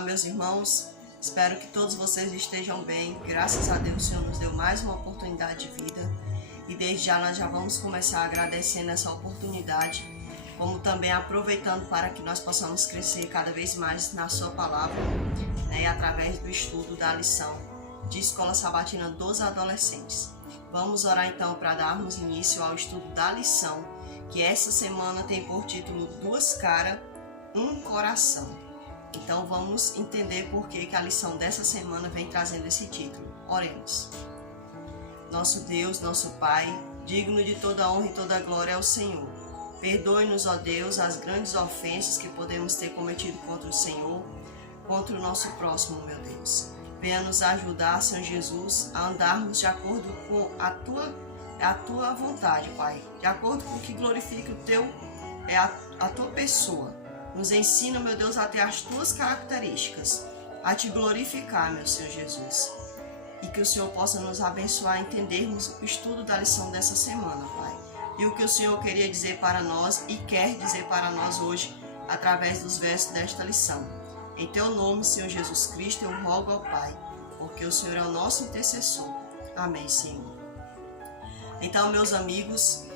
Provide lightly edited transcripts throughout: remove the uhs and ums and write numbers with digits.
Olá, meus irmãos, espero que todos vocês estejam bem. Graças a Deus o Senhor nos deu mais uma oportunidade de vida e desde já nós já vamos começar agradecendo essa oportunidade, como também aproveitando para que nós possamos crescer cada vez mais na sua palavra, né, através do estudo da lição de Escola Sabatina dos Adolescentes. Vamos orar então para darmos início ao estudo da lição, que essa semana tem por título Duas Caras, um Coração. Então vamos entender por que a lição dessa semana vem trazendo esse título. Oremos. Nosso Deus, nosso Pai, digno de toda honra e toda glória é o Senhor. Perdoe-nos, ó Deus, as grandes ofensas que podemos ter cometido contra o Senhor, contra o nosso próximo, meu Deus. Venha nos ajudar, Senhor Jesus, a andarmos de acordo com a tua vontade, Pai, de acordo com o que glorifica a tua pessoa. Nos ensina, meu Deus, a ter as tuas características, a te glorificar, meu Senhor Jesus. E que o Senhor possa nos abençoar a entendermos o estudo da lição dessa semana, Pai. E o que o Senhor queria dizer para nós e quer dizer para nós hoje, através dos versos desta lição. Em teu nome, Senhor Jesus Cristo, eu rogo ao Pai, porque o Senhor é o nosso intercessor. Amém, Senhor. Então, meus amigos,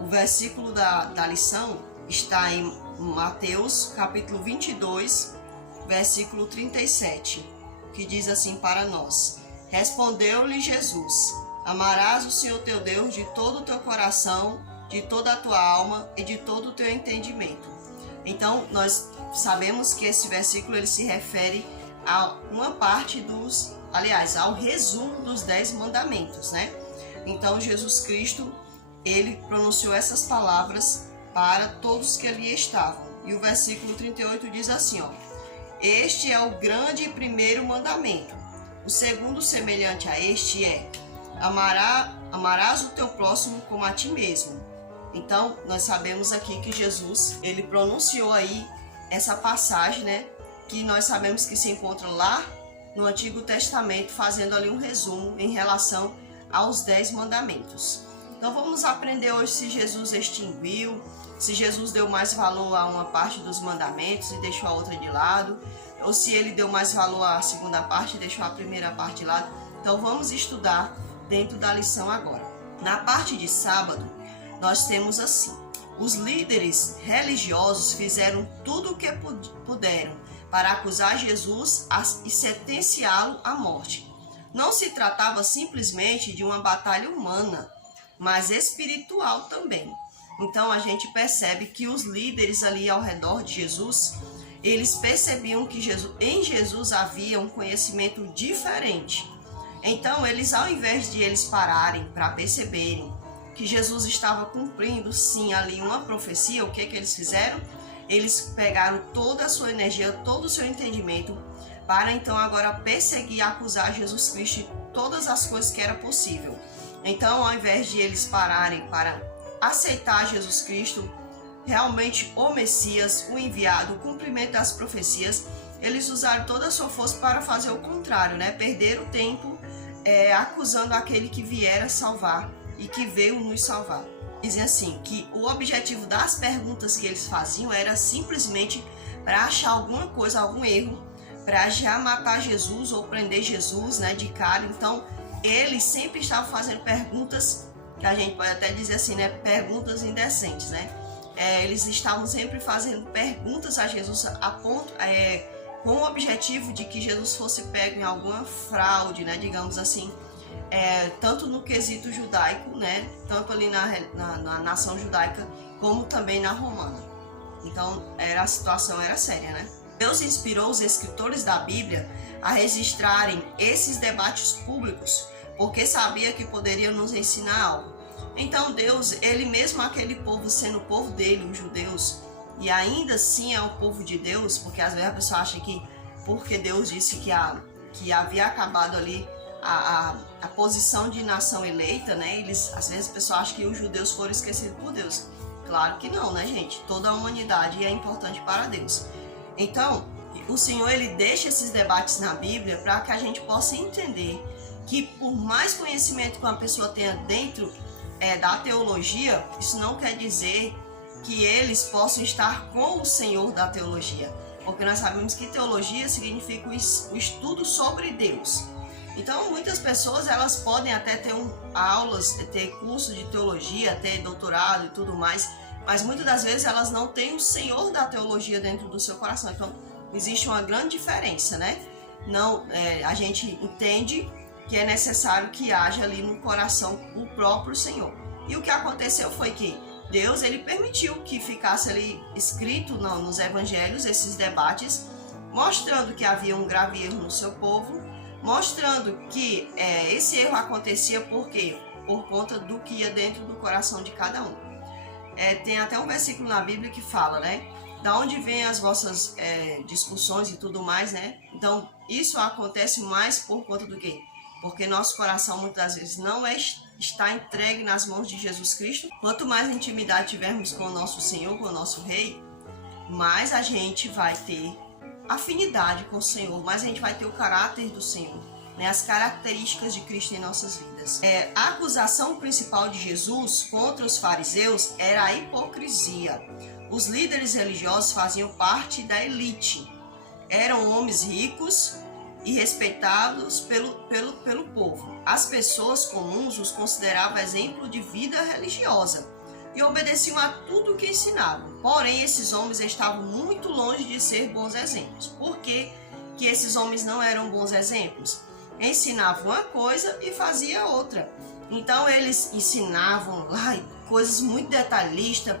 o versículo da lição está em Mateus, capítulo 22, versículo 37, que diz assim para nós: Respondeu-lhe Jesus: Amarás o Senhor teu Deus de todo o teu coração, de toda a tua alma e de todo o teu entendimento. Então, nós sabemos que esse versículo ele se refere a uma parte ao resumo dos 10 mandamentos, né? Então, Jesus Cristo, ele pronunciou essas palavras para todos que ali estavam. E o versículo 38 diz assim, ó: Este é o grande e primeiro mandamento. O segundo semelhante a este é: amarás o teu próximo como a ti mesmo. Então, nós sabemos aqui que Jesus, ele pronunciou aí essa passagem, né, que nós sabemos que se encontra lá no Antigo Testamento, fazendo ali um resumo em relação aos 10 mandamentos. Então vamos aprender hoje se Jesus extinguiu, se Jesus deu mais valor a uma parte dos mandamentos e deixou a outra de lado, ou se ele deu mais valor à segunda parte e deixou a primeira parte de lado. Então vamos estudar dentro da lição agora. Na parte de sábado, nós temos assim: os líderes religiosos fizeram tudo o que puderam para acusar Jesus e sentenciá-lo à morte. Não se tratava simplesmente de uma batalha humana, mas espiritual também. Então a gente percebe que os líderes ali ao redor de Jesus, eles percebiam que em Jesus havia um conhecimento diferente. Então eles, ao invés de eles pararem para perceberem que Jesus estava cumprindo sim ali uma profecia, o que eles fizeram? Eles pegaram toda a sua energia, todo o seu entendimento, para então agora perseguir e acusar Jesus Cristo de todas as coisas que era possível. Então, ao invés de eles pararem para aceitar Jesus Cristo, realmente o Messias, o enviado, o cumprimento das profecias, eles usaram toda a sua força para fazer o contrário, né? Perder o tempo acusando aquele que viera salvar e que veio nos salvar. Dizem assim, que o objetivo das perguntas que eles faziam era simplesmente para achar alguma coisa, algum erro, para já matar Jesus ou prender Jesus, né, de cara. Então, eles sempre estavam fazendo perguntas, que a gente pode até dizer assim, né, perguntas indecentes, né? Eles estavam sempre fazendo perguntas a Jesus com o objetivo de que Jesus fosse pego em alguma fraude, né, digamos assim, tanto no quesito judaico, né, tanto ali na nação judaica, como também na romana. Então, a situação era séria, né? Deus inspirou os escritores da Bíblia a registrarem esses debates públicos, porque sabia que poderiam nos ensinar algo. Então Deus, ele mesmo aquele povo sendo o povo dele, os judeus, e ainda assim é o povo de Deus, porque às vezes a pessoa acha que porque Deus disse que havia acabado ali a posição de nação eleita, né? Às vezes a pessoa acha que os judeus foram esquecidos por Deus. Claro que não, né, gente? Toda a humanidade é importante para Deus. Então, o Senhor, ele deixa esses debates na Bíblia para que a gente possa entender que por mais conhecimento que uma pessoa tenha dentro da teologia, isso não quer dizer que eles possam estar com o Senhor da teologia. Porque nós sabemos que teologia significa o estudo sobre Deus. Então, muitas pessoas, elas podem até ter aulas, ter curso de teologia, ter doutorado e tudo mais, mas muitas das vezes elas não têm o Senhor da teologia dentro do seu coração. Então, existe uma grande diferença, né? Não, a gente entende que é necessário que haja ali no coração o próprio Senhor. E o que aconteceu foi que Deus, ele permitiu que ficasse ali escrito nos evangelhos esses debates, mostrando que havia um grave erro no seu povo, mostrando que esse erro acontecia por quê? Por conta do que ia dentro do coração de cada um. Tem até um versículo na Bíblia que fala, né? Da onde vêm as vossas discussões e tudo mais, né? Então, isso acontece mais por conta do quê? Porque nosso coração muitas das vezes não está entregue nas mãos de Jesus Cristo. Quanto mais intimidade tivermos com o nosso Senhor, com o nosso Rei, mais a gente vai ter afinidade com o Senhor, mais a gente vai ter o caráter do Senhor, né? As características de Cristo em nossas vidas. A acusação principal de Jesus contra os fariseus era a hipocrisia. Os líderes religiosos faziam parte da elite. Eram homens ricos e respeitados pelo povo. As pessoas comuns os consideravam exemplo de vida religiosa e obedeciam a tudo o que ensinavam. Porém, esses homens estavam muito longe de ser bons exemplos. Por que esses homens não eram bons exemplos? Ensinavam uma coisa e faziam outra. Então, eles ensinavam coisas muito detalhistas,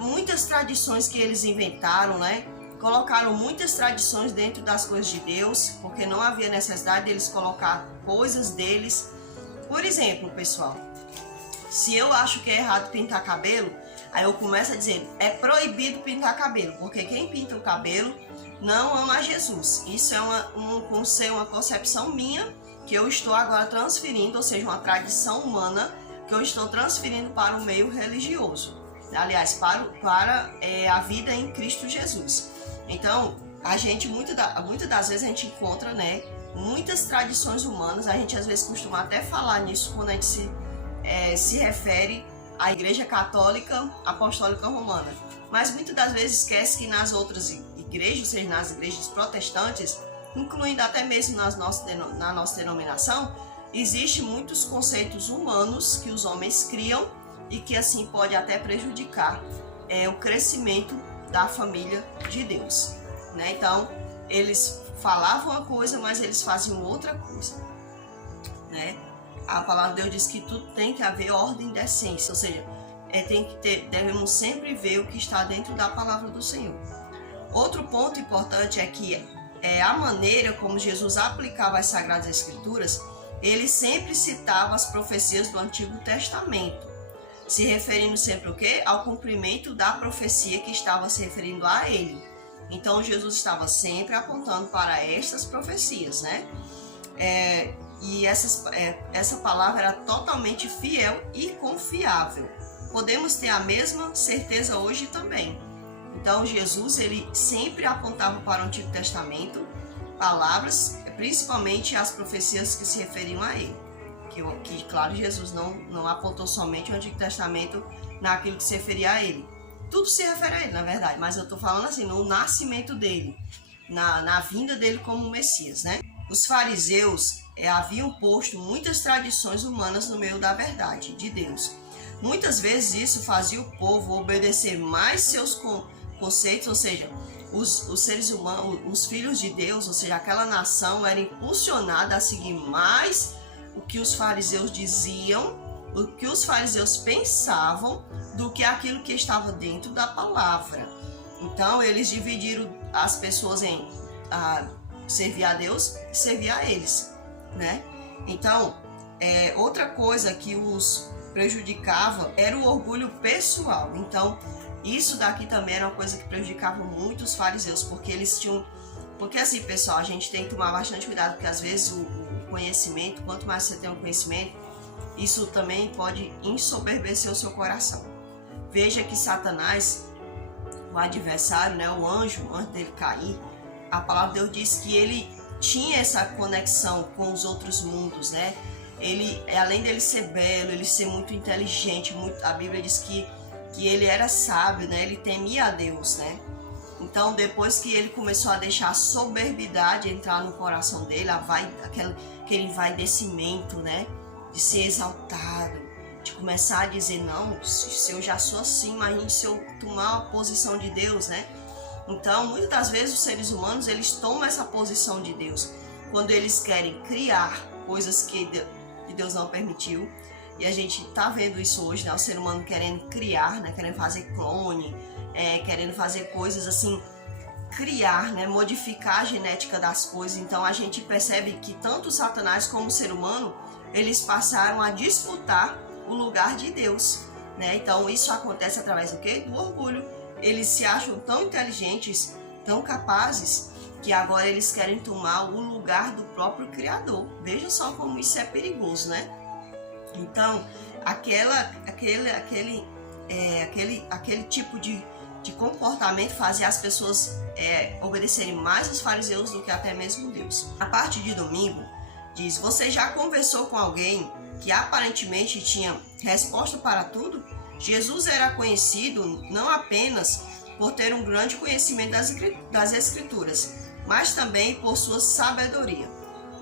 muitas tradições que eles inventaram, né? Colocaram muitas tradições dentro das coisas de Deus, porque não havia necessidade deles colocar coisas deles. Por exemplo, pessoal, se eu acho que é errado pintar cabelo, aí eu começo a dizer, é proibido pintar cabelo, porque quem pinta o cabelo não ama Jesus. Isso é uma concepção minha, que eu estou agora transferindo, ou seja, uma tradição humana, que eu estou transferindo para o meio religioso. Aliás, para a vida em Cristo Jesus. Então, a gente, muitas das vezes, a gente encontra, né, muitas tradições humanas. A gente, às vezes, costuma até falar nisso quando a gente se refere à Igreja Católica Apostólica Romana. Mas, muitas das vezes, esquece que nas outras igrejas, ou seja, nas igrejas protestantes, incluindo até mesmo na nossa denominação, existem muitos conceitos humanos que os homens criam e que assim pode até prejudicar o crescimento da família de Deus, né? Então, eles falavam uma coisa, mas eles faziam outra coisa, né? A palavra de Deus diz que tudo tem que haver ordem e decência, ou seja, devemos sempre ver o que está dentro da palavra do Senhor. Outro ponto importante é que a maneira como Jesus aplicava as Sagradas Escrituras, ele sempre citava as profecias do Antigo Testamento, se referindo sempre o quê? Ao cumprimento da profecia que estava se referindo a ele. Então, Jesus estava sempre apontando para estas profecias, né? E essa palavra era totalmente fiel e confiável. Podemos ter a mesma certeza hoje também. Então, Jesus, ele sempre apontava para o Antigo Testamento palavras, principalmente as profecias que se referiam a ele. Que claro, Jesus não apontou somente o Antigo Testamento naquilo que se referia a ele. Tudo se refere a ele, na verdade, mas eu estou falando assim, no nascimento dele, na vinda dele como Messias, né? Os fariseus haviam posto muitas tradições humanas no meio da verdade de Deus. Muitas vezes isso fazia o povo obedecer mais seus conceitos, ou seja, os seres humanos, os filhos de Deus, ou seja, aquela nação era impulsionada a seguir mais o que os fariseus diziam, o que os fariseus pensavam, do que aquilo que estava dentro da palavra. Então, eles dividiram as pessoas em servir a Deus e servir a eles, né? Então, outra coisa que os prejudicava era o orgulho pessoal. Então, isso daqui também era uma coisa que prejudicava muito os fariseus, porque eles tinham... Porque assim, pessoal, a gente tem que tomar bastante cuidado, porque às vezes o conhecimento, quanto mais você tem um conhecimento, isso também pode ensoberbecer o seu coração. Veja que Satanás, o adversário, né, o anjo, antes dele cair, a palavra de Deus diz que ele tinha essa conexão com os outros mundos, né? Ele, além dele ser belo, ele ser muito inteligente, a Bíblia diz que ele era sábio, né? Ele temia a Deus, né? Então, depois que ele começou a deixar a soberbidade entrar no coração dele, aquele envaidecimento, né? De ser exaltado, de começar a dizer, não, se eu já sou assim, imagine se eu tomar a posição de Deus, né? Então, muitas das vezes os seres humanos, eles tomam essa posição de Deus quando eles querem criar coisas que Deus não permitiu. E a gente tá vendo isso hoje, né? O ser humano querendo criar, né? Querendo fazer clone, querendo fazer coisas assim, criar, né? Modificar a genética das coisas. Então a gente percebe que tanto Satanás como o ser humano, eles passaram a disputar o lugar de Deus, né? Então isso acontece através do quê? Do orgulho. Eles se acham tão inteligentes, tão capazes, que agora eles querem tomar o lugar do próprio Criador. Veja só como isso é perigoso, né? Então, aquele tipo de comportamento fazia as pessoas obedecerem mais aos fariseus do que até mesmo Deus. A parte de domingo diz: você já conversou com alguém que aparentemente tinha resposta para tudo? Jesus era conhecido não apenas por ter um grande conhecimento das Escrituras, mas também por sua sabedoria.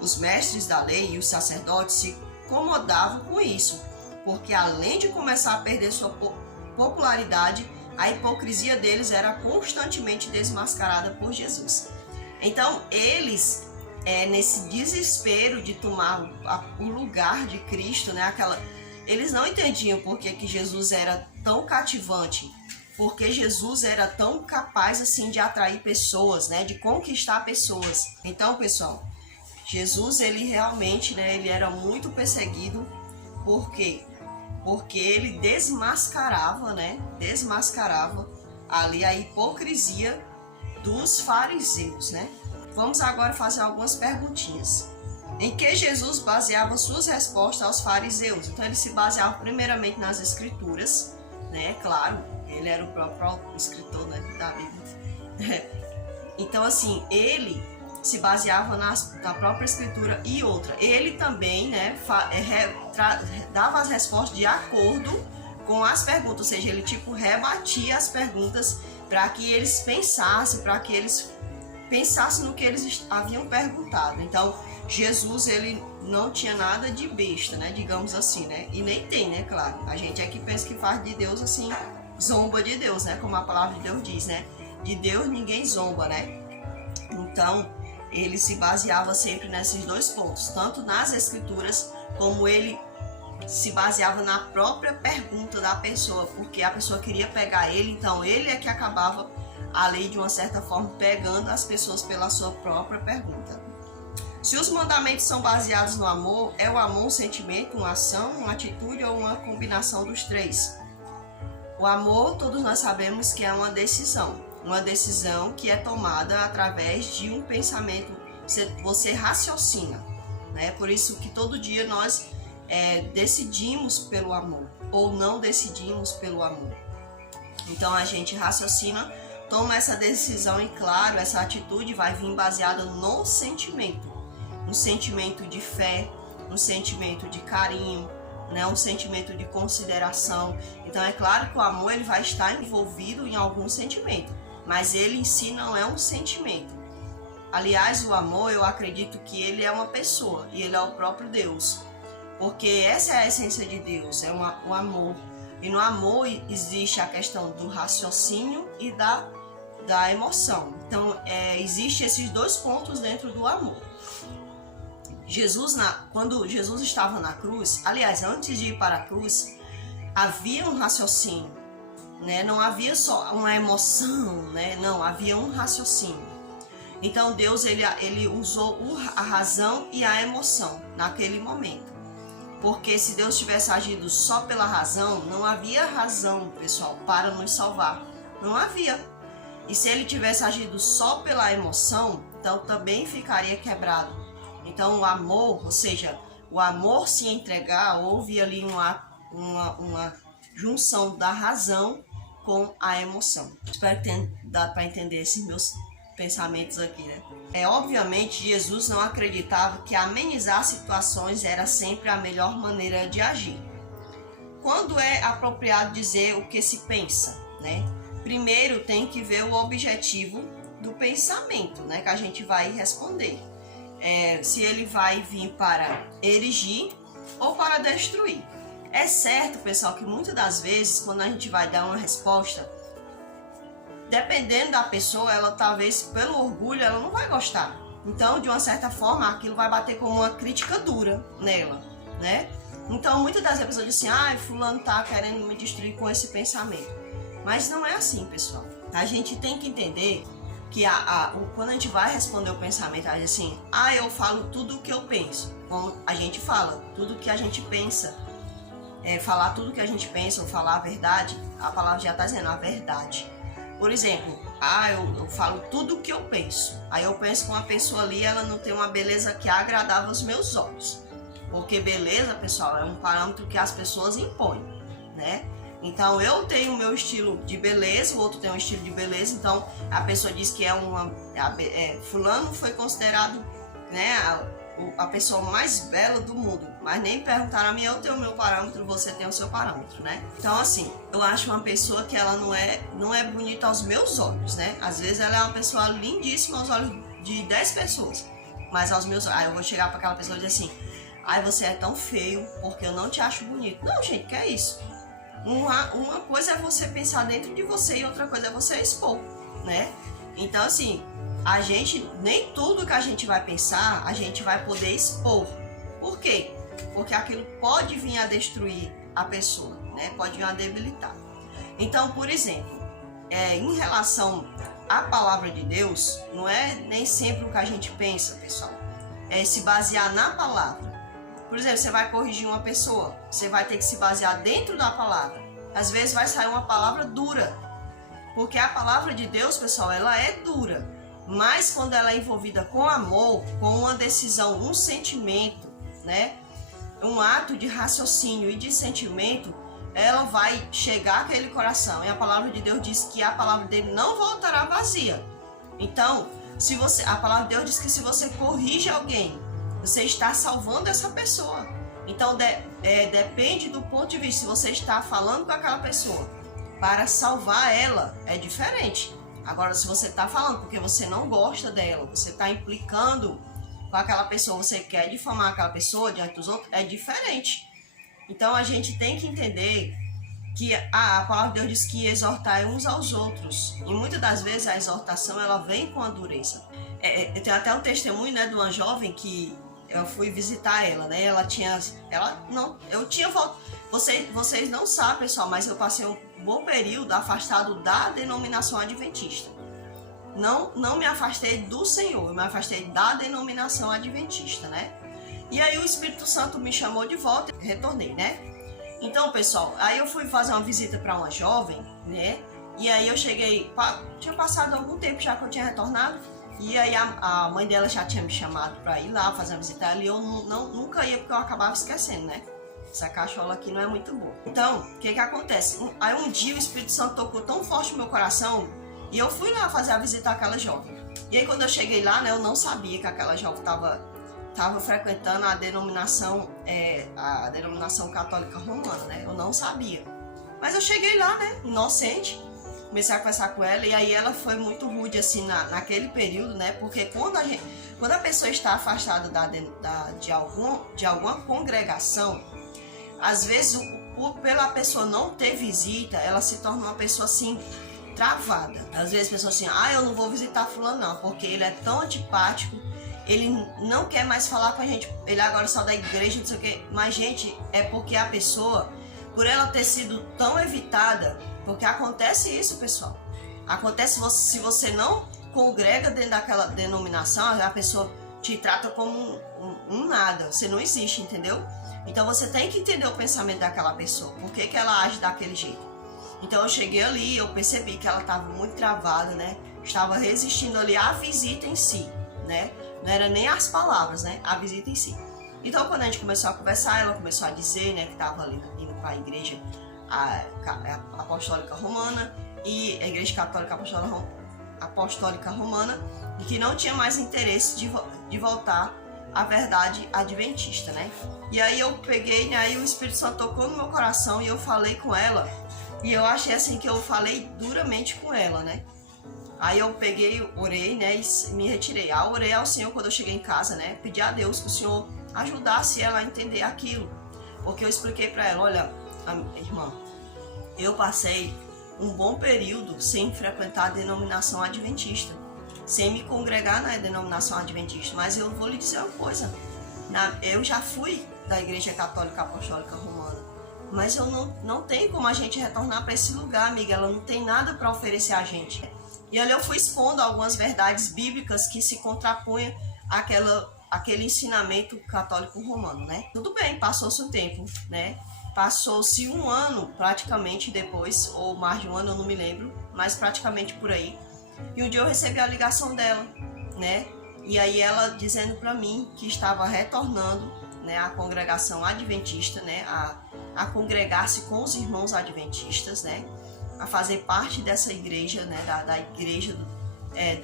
Os mestres da lei e os sacerdotes se incomodavam com isso, porque além de começar a perder sua popularidade, a hipocrisia deles era constantemente desmascarada por Jesus. Então eles, nesse desespero de tomar o lugar de Cristo, né, eles não entendiam por que Jesus era tão cativante, porque Jesus era tão capaz assim de atrair pessoas, né, de conquistar pessoas. Então, pessoal, Jesus, ele realmente, né, ele era muito perseguido. Por quê? Porque ele desmascarava ali a hipocrisia dos fariseus, né? Vamos agora fazer algumas perguntinhas. Em que Jesus baseava suas respostas aos fariseus? Então ele se baseava primeiramente nas Escrituras, né? Claro, ele era o próprio escritor, né, da Bíblia. Então assim, ele se baseava na própria Escritura. E outra, ele também, né, dava as respostas de acordo com as perguntas, ou seja, ele rebatia as perguntas para que eles pensassem, no que eles haviam perguntado. Então, Jesus, ele não tinha nada de besta, né, digamos assim, né, e nem tem, né, claro. A gente é que pensa que faz de Deus assim, zomba de Deus, né, como a palavra de Deus diz, né, de Deus ninguém zomba, né. Então, ele se baseava sempre nesses dois pontos, tanto nas Escrituras, como ele se baseava na própria pergunta da pessoa, porque a pessoa queria pegar ele, então ele é que acabava ali, de uma certa forma, pegando as pessoas pela sua própria pergunta. Se os mandamentos são baseados no amor, é o amor um sentimento, uma ação, uma atitude ou uma combinação dos três? O amor, todos nós sabemos que é uma decisão que é tomada através de um pensamento, você raciocina, né? Por isso que todo dia nós decidimos pelo amor ou não decidimos pelo amor. Então a gente raciocina, toma essa decisão e claro, essa atitude vai vir baseada no sentimento de fé, no sentimento de carinho, né? Um sentimento de consideração. Então é claro que o amor ele vai estar envolvido em algum sentimento, mas ele em si não é um sentimento. Aliás, o amor, eu acredito que ele é uma pessoa e ele é o próprio Deus, porque essa é a essência de Deus, é o amor. E no amor existe a questão do raciocínio e da emoção. Então, existe esses dois pontos dentro do amor. Quando Jesus estava na cruz, aliás, antes de ir para a cruz, havia um raciocínio, né? Não havia só uma emoção, né? Não, havia um raciocínio. Então Deus ele usou a razão e a emoção naquele momento. Porque se Deus tivesse agido só pela razão, não havia razão, pessoal, para nos salvar. Não havia. E se ele tivesse agido só pela emoção, então também ficaria quebrado. Então o amor, ou seja, o amor se entregar, houve ali uma junção da razão com a emoção. Espero que tenha dado para entender esses meus pensamentos aqui, né? Obviamente, Jesus não acreditava que amenizar situações era sempre a melhor maneira de agir. Quando é apropriado dizer o que se pensa, né? primeiro tem que ver o objetivo do pensamento, né, que a gente vai responder. Se ele vai vir para erigir ou para destruir. É certo, pessoal, que muitas das vezes, quando a gente vai dar uma resposta, dependendo da pessoa, ela talvez, pelo orgulho, ela não vai gostar. Então, de uma certa forma, aquilo vai bater como uma crítica dura nela, né? Então, muitas das vezes a pessoa diz assim, fulano tá querendo me destruir com esse pensamento. Mas não é assim, pessoal. A gente tem que entender que quando a gente vai responder o pensamento, a gente diz assim, eu falo tudo o que eu penso. Como a gente fala, tudo o que a gente pensa. Falar tudo o que a gente pensa ou falar a verdade, a palavra já está dizendo a verdade. Por exemplo, eu falo tudo o que eu penso. Aí eu penso que uma pessoa ali, ela não tem uma beleza que é agradável aos meus olhos. Porque beleza, pessoal, é um parâmetro que as pessoas impõem, né? Então eu tenho o meu estilo de beleza, o outro tem um estilo de beleza. Então a pessoa diz que fulano foi considerado, né, a pessoa mais bela do mundo. Mas nem perguntaram a mim, eu tenho o meu parâmetro, você tem o seu parâmetro, né? Então assim, eu acho uma pessoa que ela não é bonita aos meus olhos, né? Às vezes ela é uma pessoa lindíssima aos olhos de 10 pessoas. Mas aos meus olhos, eu vou chegar para aquela pessoa e dizer assim, você é tão feio porque eu não te acho bonito. Não, gente, que é isso? Uma coisa é você pensar dentro de você e outra coisa é você expor, né? Então assim, a gente, nem tudo que a gente vai pensar, a gente vai poder expor. Por quê? Porque aquilo pode vir a destruir a pessoa, né? Pode vir a debilitar. Então, por exemplo, em relação à palavra de Deus, não é nem sempre o que a gente pensa, pessoal. É se basear na palavra. Por exemplo, você vai corrigir uma pessoa, você vai ter que se basear dentro da palavra. Às vezes vai sair uma palavra dura, porque a palavra de Deus, pessoal, ela é dura. Mas quando ela é envolvida com amor, com uma decisão, um sentimento, né? Um ato de raciocínio e de sentimento, ela vai chegar àquele coração. E a palavra de Deus diz que a palavra dele não voltará vazia. Então, a palavra de Deus diz que se você corrige alguém, você está salvando essa pessoa. Então, depende do ponto de vista. Se você está falando com aquela pessoa para salvar ela, é diferente. Agora, se você está falando porque você não gosta dela, você está implicando com aquela pessoa, você quer difamar aquela pessoa diante dos outros, é diferente. Então, a gente tem que entender que a palavra de Deus diz que exortar uns aos outros. E muitas das vezes a exortação, ela vem com a dureza. Eu tenho até um testemunho, né, de uma jovem que eu fui visitar ela, né? Vocês não sabem, pessoal, mas eu passei um bom período afastado da denominação adventista. Não me afastei do Senhor, eu me afastei da denominação adventista, né? E aí o Espírito Santo me chamou de volta e retornei, né? Então, pessoal, aí eu fui fazer uma visita para uma jovem, né? E aí eu cheguei, tinha passado algum tempo já que eu tinha retornado, e aí a mãe dela já tinha me chamado para ir lá fazer uma visita e eu nunca ia porque eu acabava esquecendo, né? Essa cachola aqui não é muito boa. Então, o que acontece? Aí um dia o Espírito Santo tocou tão forte no meu coração e eu fui lá fazer a visita àquela jovem. E aí quando eu cheguei lá, né, eu não sabia que aquela jovem estava frequentando a denominação católica romana, né? Eu não sabia. Mas eu cheguei lá, né, inocente, comecei a conversar com ela e aí ela foi muito rude assim naquele período, né? Porque quando a pessoa está afastada de alguma congregação, às vezes pela pessoa não ter visita, ela se torna uma pessoa assim travada. Às vezes a pessoa assim, eu não vou visitar fulano não, porque ele é tão antipático, ele não quer mais falar com a gente, ele agora só da igreja, não sei o quê. Mas, gente, é porque a pessoa, por ela ter sido tão evitada, porque acontece isso, pessoal. Acontece se você não congrega dentro daquela denominação, a pessoa te trata como um nada, você não existe, entendeu? Então você tem que entender o pensamento daquela pessoa, por que ela age daquele jeito. Então eu cheguei ali, eu percebi que ela estava muito travada, né? Estava resistindo ali à visita em si, né? Não era nem as palavras, né? A visita em si. Então quando a gente começou a conversar, ela começou a dizer, né, que estava ali indo para a igreja apostólica romana e a igreja católica apostólica romana e que não tinha mais interesse de voltar à verdade adventista, né? E aí eu peguei, né, aí o Espírito Santo tocou no meu coração e eu falei com ela E eu achei assim que eu falei duramente com ela, né? Aí eu peguei, orei, né, e me retirei. Aí orei ao Senhor quando eu cheguei em casa, né? Pedi a Deus que o Senhor ajudasse ela a entender aquilo. Porque eu expliquei para ela, olha, irmã, eu passei um bom período sem frequentar a denominação adventista, sem me congregar na denominação adventista. Mas eu vou lhe dizer uma coisa, eu já fui da Igreja Católica Apostólica Romana, mas eu não tenho como a gente retornar para esse lugar, amiga. Ela não tem nada para oferecer a gente. E ali eu fui expondo algumas verdades bíblicas que se contrapunham àquele ensinamento católico romano, né? Tudo bem, passou-se um tempo, né? Passou-se um ano praticamente depois, ou mais de um ano, eu não me lembro, mas praticamente por aí. E um dia eu recebi a ligação dela, né? E aí ela dizendo para mim que estava retornando, né, à congregação adventista, né? A congregar-se com os irmãos adventistas, né? A fazer parte dessa igreja, né, da igreja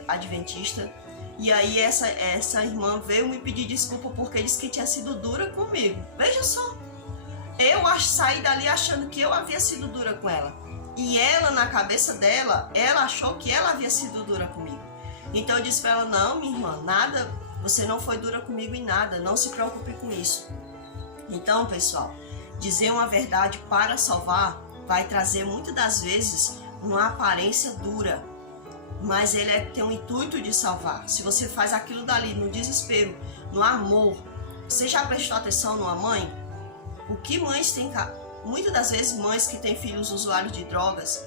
adventista. E aí essa irmã veio me pedir desculpa porque disse que tinha sido dura comigo. Veja só, eu saí dali achando que eu havia sido dura com ela. E ela, na cabeça dela, ela achou que ela havia sido dura comigo. Então eu disse para ela, não, minha irmã, nada, você não foi dura comigo em nada, não se preocupe com isso. Então, pessoal, dizer uma verdade para salvar vai trazer muitas das vezes uma aparência dura, mas ele tem o intuito de salvar. Se você faz aquilo dali no desespero, no amor, você já prestou atenção numa mãe? O que mães têm, muitas das vezes mães que têm filhos usuários de drogas,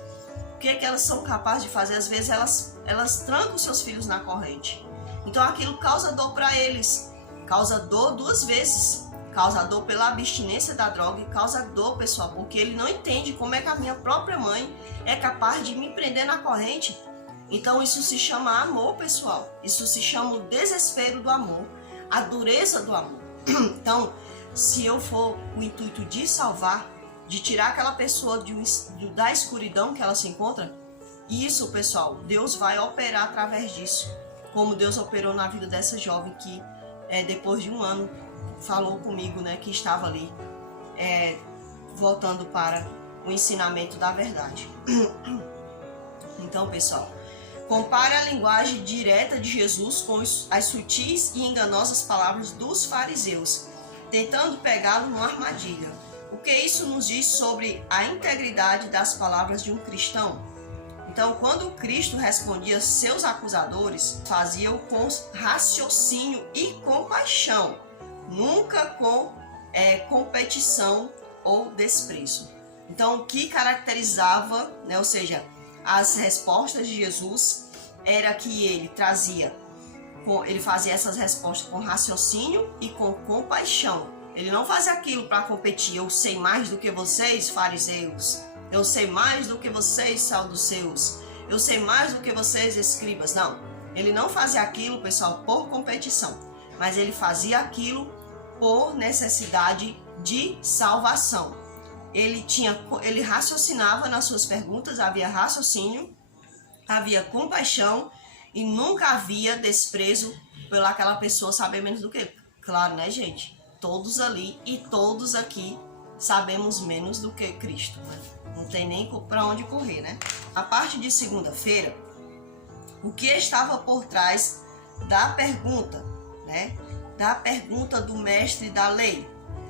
o que é que elas são capazes de fazer? Às vezes elas trancam seus filhos na corrente. Então aquilo causa dor para eles, causa dor duas vezes. Causa dor pela abstinência da droga e causa dor, pessoal, porque ele não entende como é que a minha própria mãe é capaz de me prender na corrente. Então isso se chama amor, pessoal. Isso se chama o desespero do amor, a dureza do amor. Então, se eu for com o intuito de salvar, de tirar aquela pessoa da escuridão que ela se encontra, isso, pessoal, Deus vai operar através disso. Como Deus operou na vida dessa jovem que, depois de um ano, falou comigo, né, que estava ali voltando para o ensinamento da verdade. Então, pessoal, compare a linguagem direta de Jesus com as sutis e enganosas palavras dos fariseus, tentando pegá-lo numa armadilha. O que isso nos diz sobre a integridade das palavras de um cristão? Então, quando Cristo respondia seus acusadores, fazia-o com raciocínio e compaixão, nunca com competição ou desprezo. Então, o que caracterizava, né, ou seja, as respostas de Jesus, era que ele fazia essas respostas com raciocínio e com compaixão. Ele não fazia aquilo para competir. Eu sei mais do que vocês, fariseus. Eu sei mais do que vocês, saduceus. Eu sei mais do que vocês, escribas. Não, ele não fazia aquilo, pessoal, por competição, mas ele fazia aquilo por necessidade de salvação. Ele raciocinava nas suas perguntas, havia raciocínio, havia compaixão e nunca havia desprezo pelaquela pessoa saber menos do que. Claro, né, gente? Todos ali e todos aqui sabemos menos do que Cristo, né? Não tem nem para onde correr, né? A parte de segunda-feira, o que estava por trás da pergunta, né? Da pergunta do mestre da lei.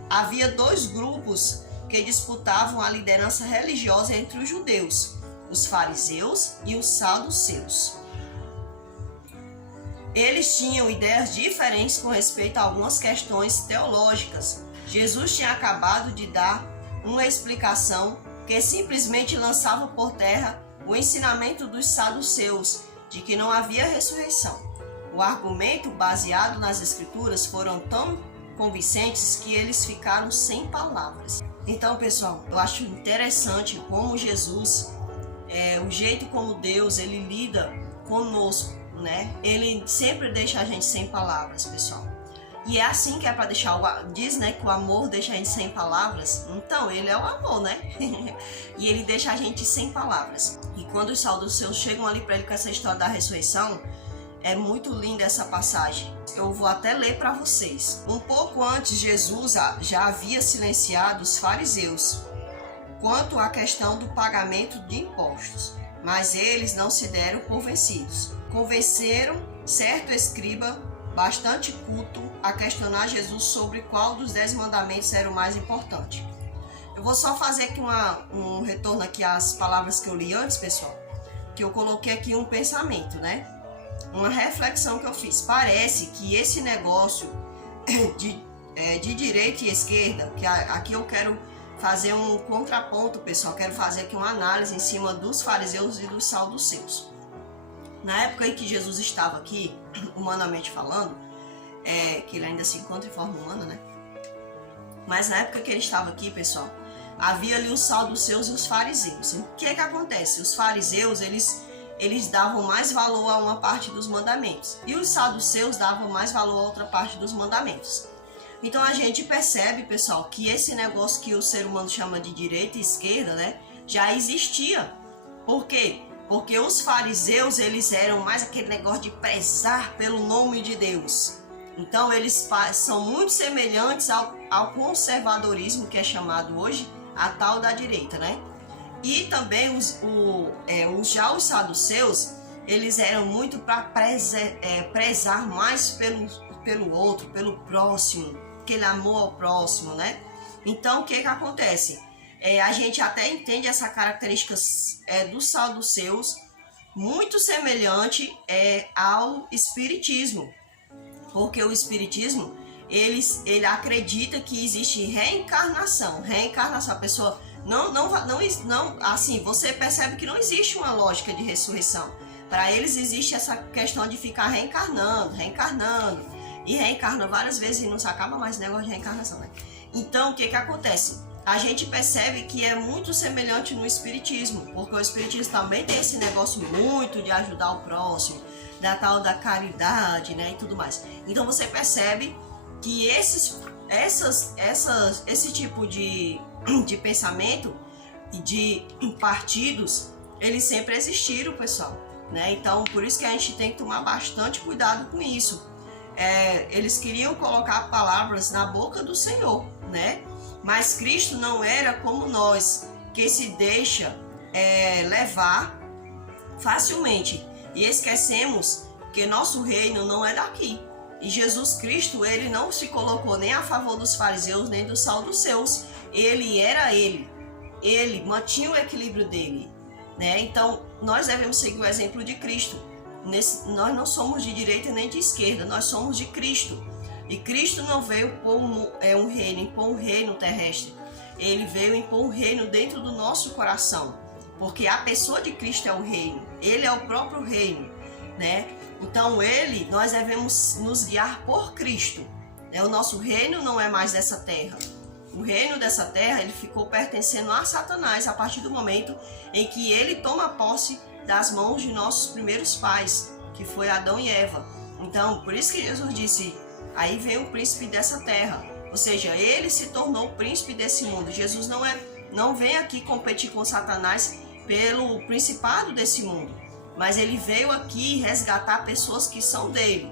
Havia dois grupos que disputavam a liderança religiosa entre os judeus, os fariseus e os saduceus. Eles tinham ideias diferentes com respeito a algumas questões teológicas. Jesus tinha acabado de dar uma explicação que simplesmente lançava por terra o ensinamento dos saduceus de que não havia ressurreição. O argumento baseado nas escrituras foram tão convincentes que eles ficaram sem palavras. Então, pessoal, eu acho interessante como Jesus, o jeito como Deus, ele lida conosco, né? Ele sempre deixa a gente sem palavras, pessoal. E é assim que é para deixar, diz, né, que o amor deixa a gente sem palavras. Então, ele é o amor, né? E ele deixa a gente sem palavras. E quando os saduceus chegam ali para ele com essa história da ressurreição, é muito linda essa passagem. Eu vou até ler para vocês. Um pouco antes, Jesus já havia silenciado os fariseus quanto à questão do pagamento de impostos, mas eles não se deram por vencidos. Convenceram certo escriba bastante culto a questionar Jesus sobre qual dos 10 mandamentos era o mais importante. Eu vou só fazer aqui um retorno aqui às palavras que eu li antes, pessoal, que eu coloquei aqui um pensamento, né? Uma reflexão que eu fiz. Parece que esse negócio de direita e esquerda, que aqui eu quero fazer um contraponto, pessoal, quero fazer aqui uma análise em cima dos fariseus e dos saduceus. Na época em que Jesus estava aqui, humanamente falando, que ele ainda se encontra em forma humana, né? Mas na época que ele estava aqui, pessoal, havia ali os saduceus e os fariseus. O que acontece? Os fariseus, eles davam mais valor a uma parte dos mandamentos, e os saduceus davam mais valor a outra parte dos mandamentos. Então a gente percebe, pessoal, que esse negócio que o ser humano chama de direita e esquerda, né, já existia. Por quê? Porque os fariseus, eles eram mais aquele negócio de prezar pelo nome de Deus. Então eles são muito semelhantes ao conservadorismo, que é chamado hoje a tal da direita, né? E também já os saduceus, eles eram muito para prezar mais pelo outro, pelo próximo, aquele amor ao próximo, né? Então o que acontece? A gente até entende essa característica dos saduceus muito semelhante ao espiritismo, porque o espiritismo ele acredita que existe reencarnação. A pessoa não, assim, você percebe que não existe uma lógica de ressurreição. Para eles existe essa questão de ficar reencarnando, e reencarna várias vezes e não se acaba mais o negócio de reencarnação, né? Então, o que acontece? A gente percebe que é muito semelhante no espiritismo, porque o espiritismo também tem esse negócio muito de ajudar o próximo, da tal da caridade, né, e tudo mais. Então você percebe que esse tipo de pensamento e de partidos, eles sempre existiram, pessoal, né? Então por isso que a gente tem que tomar bastante cuidado com isso. Eles queriam colocar palavras na boca do Senhor, né? Mas Cristo não era como nós, que se deixa levar facilmente. E esquecemos que nosso reino não é daqui. E Jesus Cristo, ele não se colocou nem a favor dos fariseus, nem dos saduceus. Ele era ele. Ele mantinha o equilíbrio dele, né? Então, nós devemos seguir o exemplo de Cristo. Nós não somos de direita nem de esquerda, nós somos de Cristo. E Cristo não veio impor um reino terrestre. Ele veio impor um reino dentro do nosso coração. Porque a pessoa de Cristo é o reino. Ele é o próprio reino, né? Então nós devemos nos guiar por Cristo. O nosso reino não é mais dessa terra. O reino dessa terra, ele ficou pertencendo a Satanás a partir do momento em que ele toma posse das mãos de nossos primeiros pais, que foi Adão e Eva. Então, por isso que Jesus disse, aí vem o príncipe dessa terra. Ou seja, ele se tornou o príncipe desse mundo. Jesus não vem aqui competir com Satanás pelo principado desse mundo, mas ele veio aqui resgatar pessoas que são dele.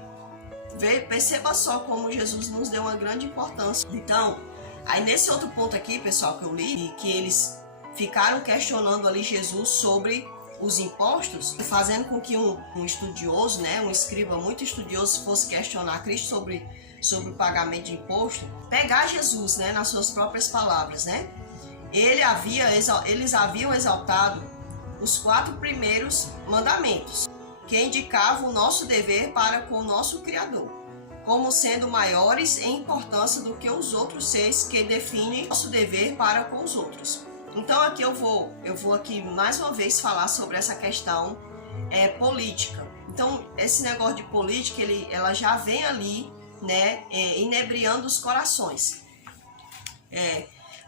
Perceba só como Jesus nos deu uma grande importância. Então, aí nesse outro ponto aqui, pessoal, que eu li, que eles ficaram questionando ali Jesus sobre os impostos, fazendo com que um estudioso, né, um escriba muito estudioso, fosse questionar Cristo sobre o pagamento de imposto, pegar Jesus, né, nas suas próprias palavras, né? Eles haviam exaltado os 4 primeiros mandamentos, que indicavam o nosso dever para com o nosso Criador, como sendo maiores em importância do que os outros 6 que definem nosso dever para com os outros. Então aqui eu vou aqui mais uma vez falar sobre essa questão política. Então esse negócio de política, ela já vem ali, né, inebriando os corações.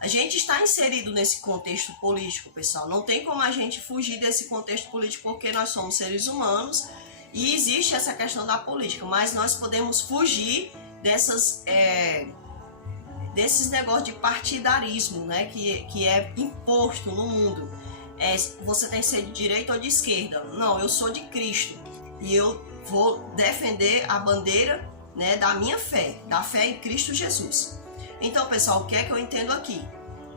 A gente está inserido nesse contexto político, pessoal. Não tem como a gente fugir desse contexto político, porque nós somos seres humanos e existe essa questão da política, mas nós podemos fugir desses negócios de partidarismo, né, que é imposto no mundo. Você tem que ser de direita ou de esquerda. Não, eu sou de Cristo e eu vou defender a bandeira, né, da minha fé, da fé em Cristo Jesus. Então, pessoal, o que é que eu entendo aqui?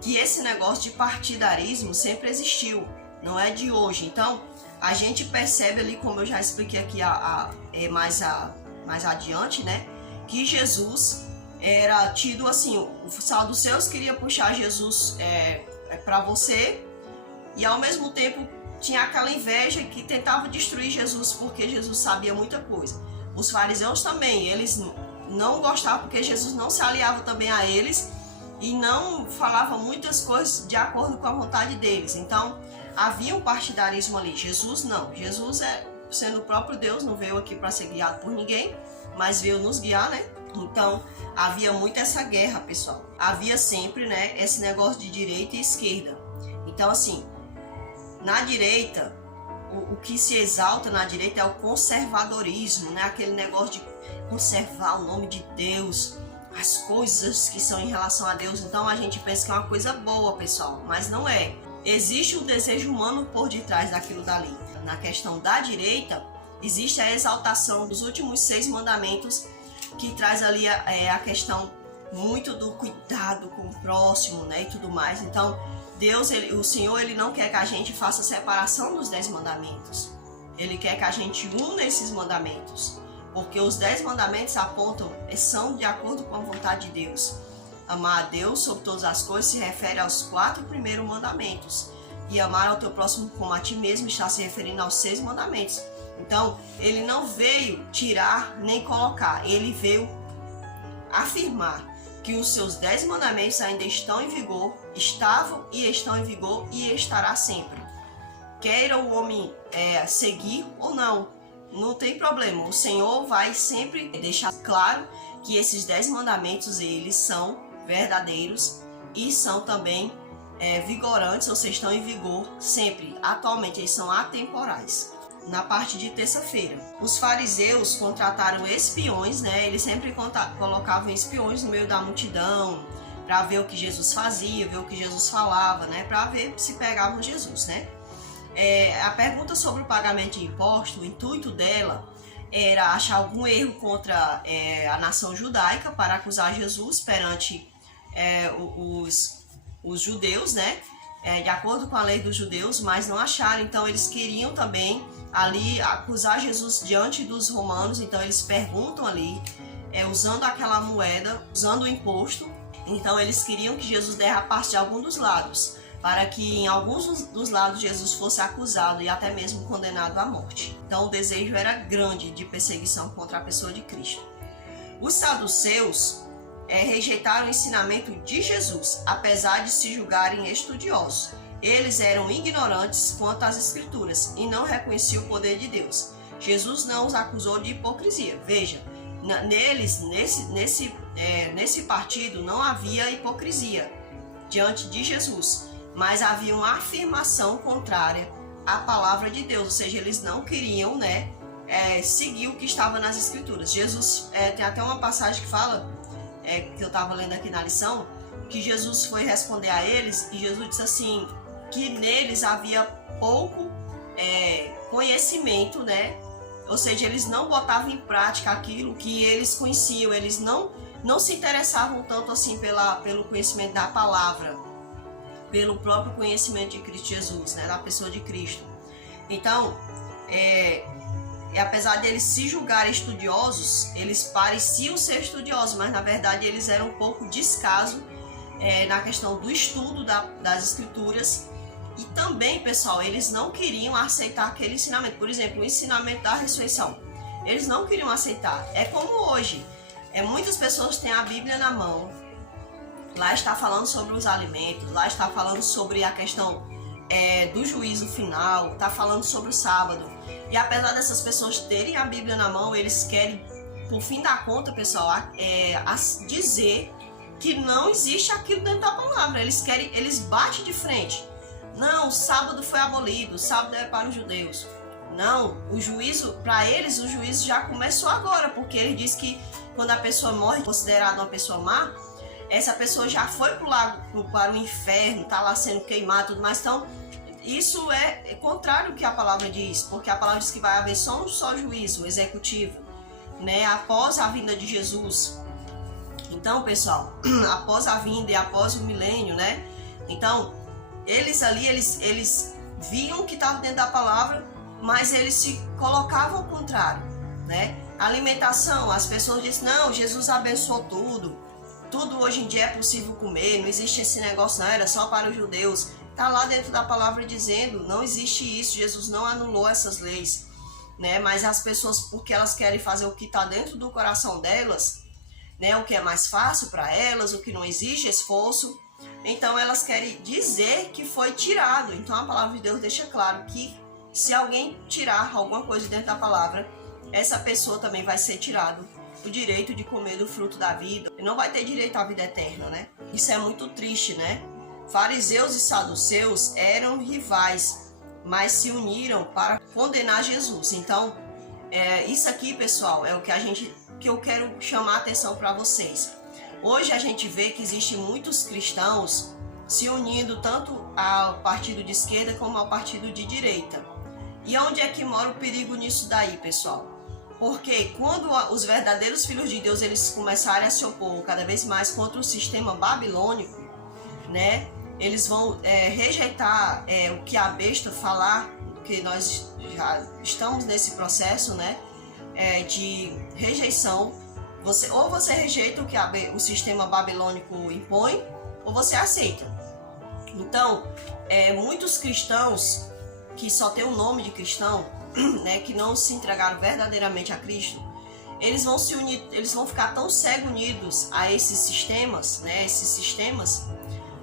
que esse negócio de partidarismo sempre existiu, não é de hoje. Então, a gente percebe ali, como eu já expliquei aqui mais adiante, né, que Jesus era tido assim, o saduceus queria puxar Jesus para você, e ao mesmo tempo tinha aquela inveja que tentava destruir Jesus porque Jesus sabia muita coisa. Os fariseus também, eles não gostavam porque Jesus não se aliava também a eles e não falava muitas coisas de acordo com a vontade deles. Então havia um partidarismo ali. Jesus não. Jesus, sendo o próprio Deus, não veio aqui para ser guiado por ninguém, mas veio nos guiar, né? Então havia muito essa guerra, pessoal. Havia sempre, né, esse negócio de direita e esquerda. Então assim, na direita, o que se exalta na direita é o conservadorismo, né? Aquele negócio de conservar o nome de Deus, as coisas que são em relação a Deus. Então a gente pensa que é uma coisa boa, pessoal, mas não é. Existe um desejo humano por detrás daquilo dali. Na questão da direita, existe a exaltação dos últimos 6 mandamentos, que traz ali a questão muito do cuidado com o próximo, né, e tudo mais. Então Deus, o Senhor, ele não quer que a gente faça separação dos 10 mandamentos. Ele quer que a gente una esses mandamentos. Porque os 10 mandamentos apontam, são de acordo com a vontade de Deus. Amar a Deus sobre todas as coisas se refere aos 4 primeiros mandamentos. E amar ao teu próximo como a ti mesmo está se referindo aos 6 mandamentos. Então, ele não veio tirar nem colocar. Ele veio afirmar que os seus 10 mandamentos ainda estão em vigor, estavam e estão em vigor e estará sempre. Queira o homem seguir ou não, não tem problema. O Senhor vai sempre deixar claro que esses 10 mandamentos, eles são verdadeiros e são também vigorantes, ou seja, estão em vigor sempre, atualmente, eles são atemporais. Na parte de terça-feira, os fariseus contrataram espiões, né? Eles sempre colocavam espiões no meio da multidão para ver o que Jesus fazia, ver o que Jesus falava, né? Para ver se pegavam Jesus, né? A pergunta sobre o pagamento de imposto, o intuito dela era achar algum erro contra a nação judaica para acusar Jesus perante os judeus, né? De acordo com a lei dos judeus, mas não acharam. Então eles queriam também ali acusar Jesus diante dos romanos. Então eles perguntam ali, usando aquela moeda, usando o imposto. Então eles queriam que Jesus derrapasse de algum dos lados, para que em alguns dos lados Jesus fosse acusado e até mesmo condenado à morte. Então o desejo era grande de perseguição contra a pessoa de Cristo. Os saduceus rejeitaram o ensinamento de Jesus, apesar de se julgarem estudiosos. Eles eram ignorantes quanto às Escrituras e não reconheciam o poder de Deus. Jesus não os acusou de hipocrisia. Veja, neles, nesse partido não havia hipocrisia diante de Jesus, mas havia uma afirmação contrária à palavra de Deus, ou seja, eles não queriam, né, seguir o que estava nas Escrituras. Jesus, tem até uma passagem que fala, que eu estava lendo aqui na lição, que Jesus foi responder a eles e Jesus disse assim, que neles havia pouco conhecimento, né? Ou seja, eles não botavam em prática aquilo que eles conheciam, eles não se interessavam tanto assim pelo conhecimento da palavra, pelo próprio conhecimento de Cristo Jesus, né? Da pessoa de Cristo. Então, apesar de eles se julgarem estudiosos, eles pareciam ser estudiosos, mas na verdade eles eram um pouco descaso na questão do estudo das Escrituras. E também, pessoal, eles não queriam aceitar aquele ensinamento. Por exemplo, o ensinamento da ressurreição. Eles não queriam aceitar. É como hoje. Muitas pessoas têm a Bíblia na mão. Lá está falando sobre os alimentos. Lá está falando sobre a questão do juízo final. Está falando sobre o sábado. E apesar dessas pessoas terem a Bíblia na mão, eles querem, por fim da conta, pessoal, dizer que não existe aquilo dentro da palavra. Eles batem de frente. Não, o sábado foi abolido, o sábado é para os judeus. Não, o juízo, para eles, o juízo já começou agora, porque ele diz que quando a pessoa morre, considerada uma pessoa má, essa pessoa já foi para o inferno, está lá sendo queimada e tudo mais. Então, isso é contrário ao que a palavra diz, porque a palavra diz que vai haver só um só juízo executivo, né, após a vinda de Jesus. Então, pessoal, após a vinda e após o milênio, né, Então, eles ali, eles viam que estava dentro da palavra, mas eles se colocavam ao contrário, né? Alimentação, as pessoas dizem, não, Jesus abençoou tudo hoje em dia é possível comer, não existe esse negócio, não, era só para os judeus. Está lá dentro da palavra dizendo, não existe isso, Jesus não anulou essas leis, né? Mas as pessoas, porque elas querem fazer o que está dentro do coração delas, né? O que é mais fácil para elas, o que não exige esforço, então elas querem dizer que foi tirado. Então a palavra de Deus deixa claro que se alguém tirar alguma coisa dentro da palavra, essa pessoa também vai ser tirado o direito de comer do fruto da vida e não vai ter direito à vida eterna, né? Isso é muito triste, né? Fariseus e saduceus eram rivais, mas se uniram para condenar Jesus. Então, isso aqui, pessoal, é o que eu quero chamar a atenção para vocês. Hoje a gente vê que existem muitos cristãos se unindo tanto ao partido de esquerda como ao partido de direita. E onde é que mora o perigo nisso daí, pessoal? Porque quando os verdadeiros filhos de Deus eles começarem a se opor cada vez mais contra o sistema babilônico, né? Eles vão rejeitar o que a besta falar, que nós já estamos nesse processo, né? De rejeição. Ou você rejeita o que o sistema babilônico impõe, ou você aceita. Então, muitos cristãos que só têm o nome de cristão, né, que não se entregaram verdadeiramente a Cristo, eles vão se unir, eles vão ficar tão cegos unidos a esses sistemas, né,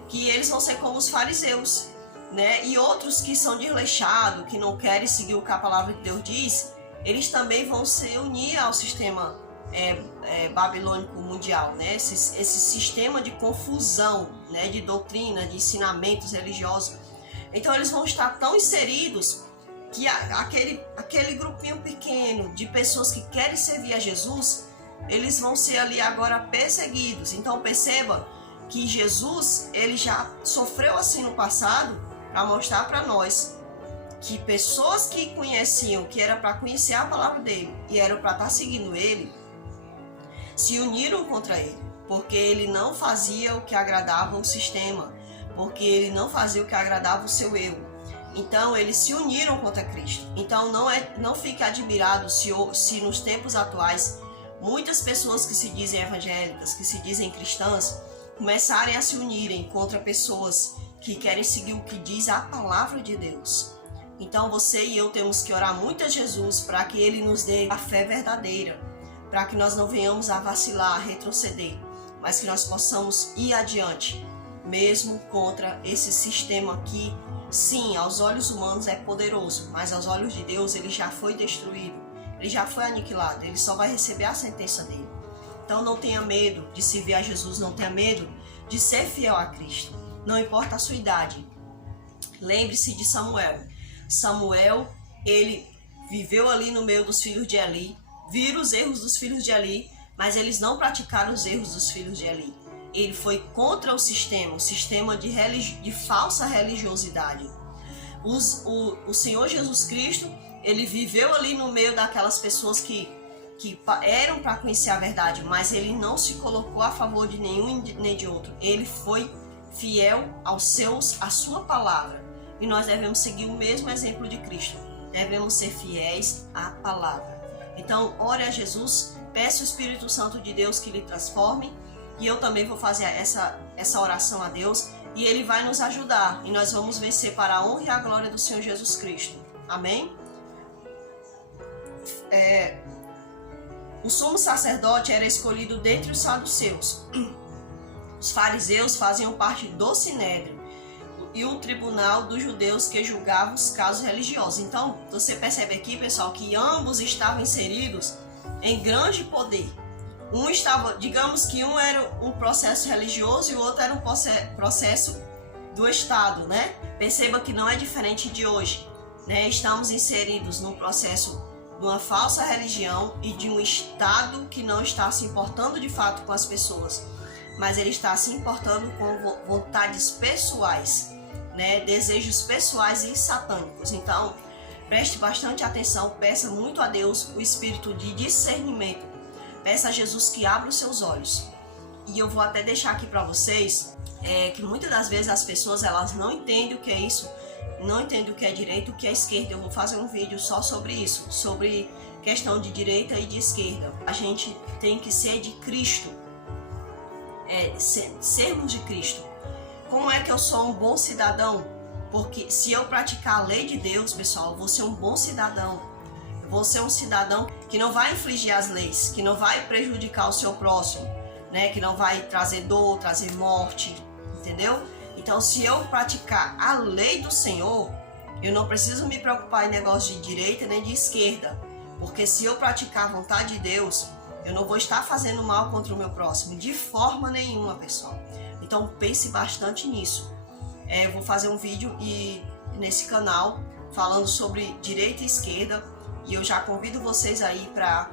que eles vão ser como os fariseus, né, e outros que são desleixados, que não querem seguir o que a palavra de Deus diz, eles também vão se unir ao sistema babilônico mundial, né, esse sistema de confusão, né, de doutrina, de ensinamentos religiosos. Então eles vão estar tão inseridos que aquele grupinho pequeno de pessoas que querem servir a Jesus, eles vão ser ali agora perseguidos. Então perceba que Jesus, ele já sofreu assim no passado para mostrar para nós que pessoas que conheciam, que era para conhecer a palavra dele e eram para estar seguindo ele, se uniram contra ele, porque ele não fazia o que agradava o sistema, porque ele não fazia o que agradava o seu eu. Então eles se uniram contra Cristo. Então não fique admirado se nos tempos atuais muitas pessoas que se dizem evangélicas, que se dizem cristãs, começarem a se unirem contra pessoas que querem seguir o que diz a palavra de Deus. Então você e eu temos que orar muito a Jesus para que ele nos dê a fé verdadeira, para que nós não venhamos a vacilar, a retroceder, mas que nós possamos ir adiante, mesmo contra esse sistema que, sim, aos olhos humanos é poderoso, mas aos olhos de Deus ele já foi destruído, ele já foi aniquilado, ele só vai receber a sentença dele. Então não tenha medo de servir a Jesus, não tenha medo de ser fiel a Cristo, não importa a sua idade. Lembre-se de Samuel. Samuel, ele viveu ali no meio dos filhos de Eli, viram os erros dos filhos de Eli, mas eles não praticaram os erros dos filhos de Eli. Ele foi contra o sistema de falsa religiosidade. O Senhor Jesus Cristo, ele viveu ali no meio daquelas pessoas que eram para conhecer a verdade, mas ele não se colocou a favor de nenhum nem de outro. Ele foi fiel à sua palavra. E nós devemos seguir o mesmo exemplo de Cristo. Devemos ser fiéis à palavra. Então, ore a Jesus, peça o Espírito Santo de Deus que lhe transforme. E eu também vou fazer essa oração a Deus. E Ele vai nos ajudar. E nós vamos vencer para a honra e a glória do Senhor Jesus Cristo. Amém? O sumo sacerdote era escolhido dentre os saduceus. Os fariseus faziam parte do Sinédrio e o tribunal dos judeus que julgava os casos religiosos. Então, você percebe aqui, pessoal, que ambos estavam inseridos em grande poder. Um estava, digamos que um era um processo religioso e o outro era um processo do Estado, né? Perceba que não é diferente de hoje, né? Estamos inseridos num processo de uma falsa religião e de um Estado que não está se importando de fato com as pessoas, mas ele está se importando com vontades pessoais, né? Desejos pessoais e satânicos. Então, preste bastante atenção, peça muito a Deus o espírito de discernimento. Peça a Jesus que abra os seus olhos. e eu vou até deixar aqui para vocês, que muitas das vezes as pessoas elas não entendem o que é isso, não entendem o que é direita, o que é esquerda. Eu vou fazer um vídeo só sobre isso, sobre questão de direita e de esquerda. A gente tem que ser de Cristo, sermos de Cristo. Como é que eu sou um bom cidadão? Porque se eu praticar a lei de Deus, pessoal, eu vou ser um bom cidadão. Eu vou ser um cidadão que não vai infligir as leis, que não vai prejudicar o seu próximo, né? Que não vai trazer dor, trazer morte, entendeu? Então, se eu praticar a lei do Senhor, eu não preciso me preocupar em negócio de direita nem de esquerda. Porque se eu praticar a vontade de Deus, eu não vou estar fazendo mal contra o meu próximo, de forma nenhuma, pessoal. Então, pense bastante nisso. Eu vou fazer um vídeo nesse canal falando sobre direita e esquerda, e eu já convido vocês aí para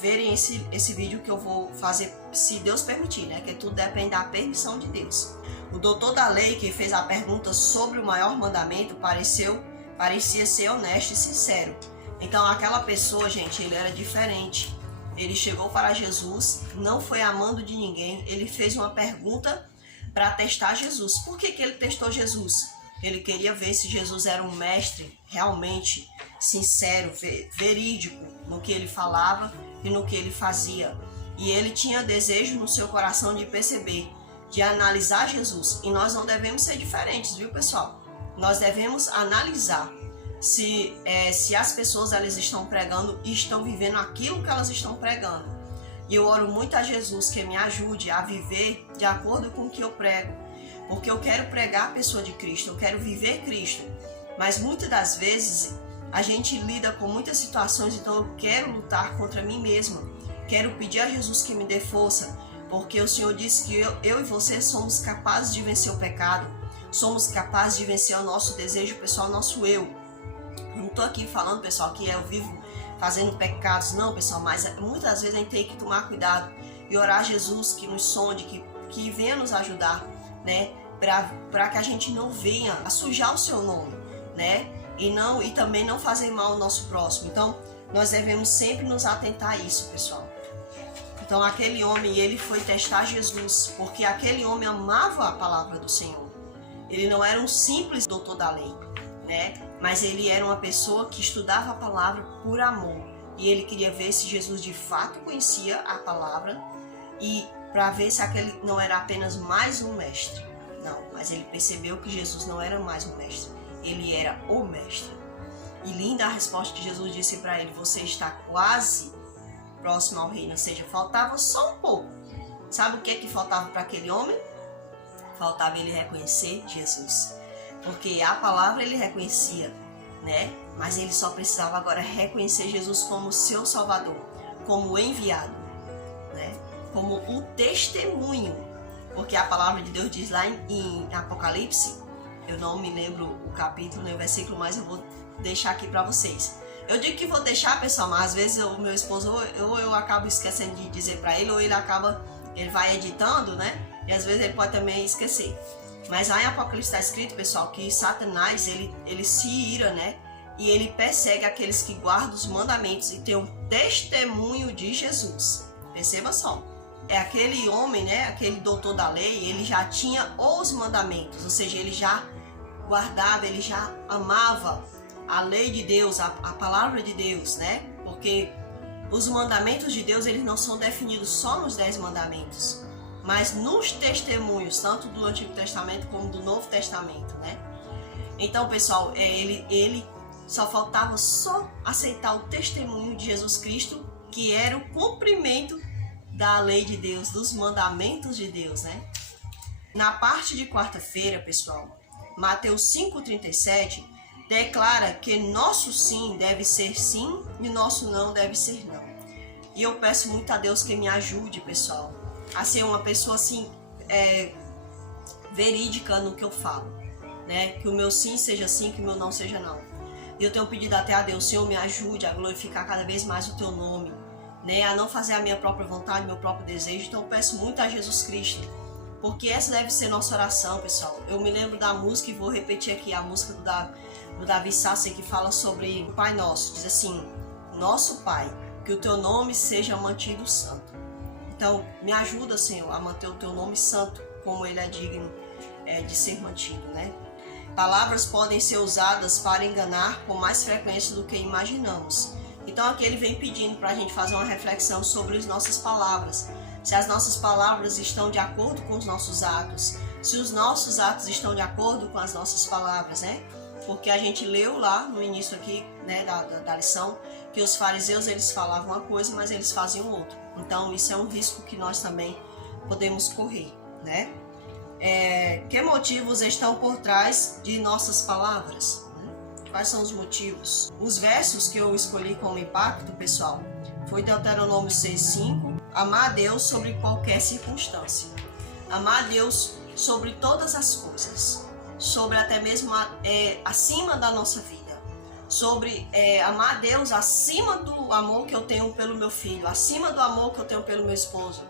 verem esse vídeo que eu vou fazer, se Deus permitir, né? Que tudo depende da permissão de Deus. O doutor da lei que fez a pergunta sobre o maior mandamento parecia ser honesto e sincero. Então aquela pessoa, gente, ele era diferente. Ele chegou para Jesus, não foi amando de ninguém, ele fez uma pergunta para testar Jesus. Por que ele testou Jesus? Ele queria ver se Jesus era um mestre realmente sincero, verídico no que ele falava e no que ele fazia. E ele tinha desejo no seu coração de perceber, de analisar Jesus. E nós não devemos ser diferentes, viu, pessoal? Nós devemos analisar se as pessoas elas estão pregando e estão vivendo aquilo que elas estão pregando. E eu oro muito a Jesus que me ajude a viver de acordo com o que eu prego. Porque eu quero pregar a pessoa de Cristo, eu quero viver Cristo. Mas muitas das vezes a gente lida com muitas situações, então eu quero lutar contra mim mesma. Quero pedir a Jesus que me dê força, porque o Senhor disse que eu e você somos capazes de vencer o pecado, somos capazes de vencer o nosso desejo pessoal, o nosso eu. Eu não estou aqui falando, pessoal, que eu vivo fazendo pecados, não, pessoal, mas muitas vezes a gente tem que tomar cuidado e orar a Jesus que nos sonde, que venha nos ajudar, né, para que a gente não venha a sujar o seu nome, né, e também não fazer mal ao nosso próximo. Então, nós devemos sempre nos atentar a isso, pessoal. Então, aquele homem, ele foi testar Jesus, porque aquele homem amava a palavra do Senhor. Ele não era um simples doutor da lei, né, mas ele era uma pessoa que estudava a palavra por amor. E ele queria ver se Jesus de fato conhecia a palavra e para ver se aquele não era apenas mais um mestre. Não, mas ele percebeu que Jesus não era mais um mestre, ele era o mestre. E linda a resposta que Jesus disse para ele: você está quase próximo ao reino, ou seja, faltava só um pouco. Sabe o que faltava para aquele homem? Faltava ele reconhecer Jesus. Porque a palavra ele reconhecia, né? Mas ele só precisava agora reconhecer Jesus como seu Salvador, como o enviado, né? Como o testemunho. Porque a palavra de Deus diz lá em Apocalipse, eu não me lembro o capítulo nem o versículo, mas eu vou deixar aqui para vocês. Eu digo que vou deixar, pessoal, mas às vezes o meu esposo, eu acabo esquecendo de dizer para ele, ou ele vai editando, né? E às vezes ele pode também esquecer. Mas lá em Apocalipse está escrito, pessoal, que Satanás, ele se ira, né? E ele persegue aqueles que guardam os mandamentos e tem um testemunho de Jesus. Perceba só. É aquele homem, né? Aquele doutor da lei, ele já tinha os mandamentos. Ou seja, ele já guardava, ele já amava a lei de Deus, a palavra de Deus, né? Porque os mandamentos de Deus, eles não são definidos só nos 10 mandamentos, mas nos testemunhos, tanto do Antigo Testamento como do Novo Testamento, né? Então, pessoal, ele só faltava aceitar o testemunho de Jesus Cristo, que era o cumprimento da lei de Deus, dos mandamentos de Deus, né? Na parte de quarta-feira, pessoal, Mateus 5,37 declara que nosso sim deve ser sim e nosso não deve ser não. E eu peço muito a Deus que me ajude, pessoal, a ser uma pessoa assim, verídica no que eu falo, né? Que o meu sim seja sim, que o meu não seja não. E eu tenho pedido até a Deus: Senhor, me ajude a glorificar cada vez mais o teu nome, né? A não fazer a minha própria vontade, meu próprio desejo. Então eu peço muito a Jesus Cristo, porque essa deve ser nossa oração, pessoal. Eu me lembro da música e vou repetir aqui a música do Davi Sassi, que fala sobre o Pai Nosso. Diz assim: nosso Pai, que o teu nome seja mantido santo. Então, me ajuda, Senhor, a manter o teu nome santo, como ele é digno de ser mantido, né? Palavras podem ser usadas para enganar com mais frequência do que imaginamos. Então, aqui ele vem pedindo para a gente fazer uma reflexão sobre as nossas palavras. Se as nossas palavras estão de acordo com os nossos atos, se os nossos atos estão de acordo com as nossas palavras, né? Porque a gente leu lá no início aqui, né, da lição, que os fariseus eles falavam uma coisa, mas eles faziam outra. Então, isso é um risco que nós também podemos correr, né? Que motivos estão por trás de nossas palavras? Quais são os motivos? Os versos que eu escolhi como impacto, pessoal, foi Deuteronômio 6:5, amar a Deus sobre qualquer circunstância. Amar a Deus sobre todas as coisas, sobre até mesmo acima da nossa vida, sobre amar a Deus acima do amor que eu tenho pelo meu filho, acima do amor que eu tenho pelo meu esposo,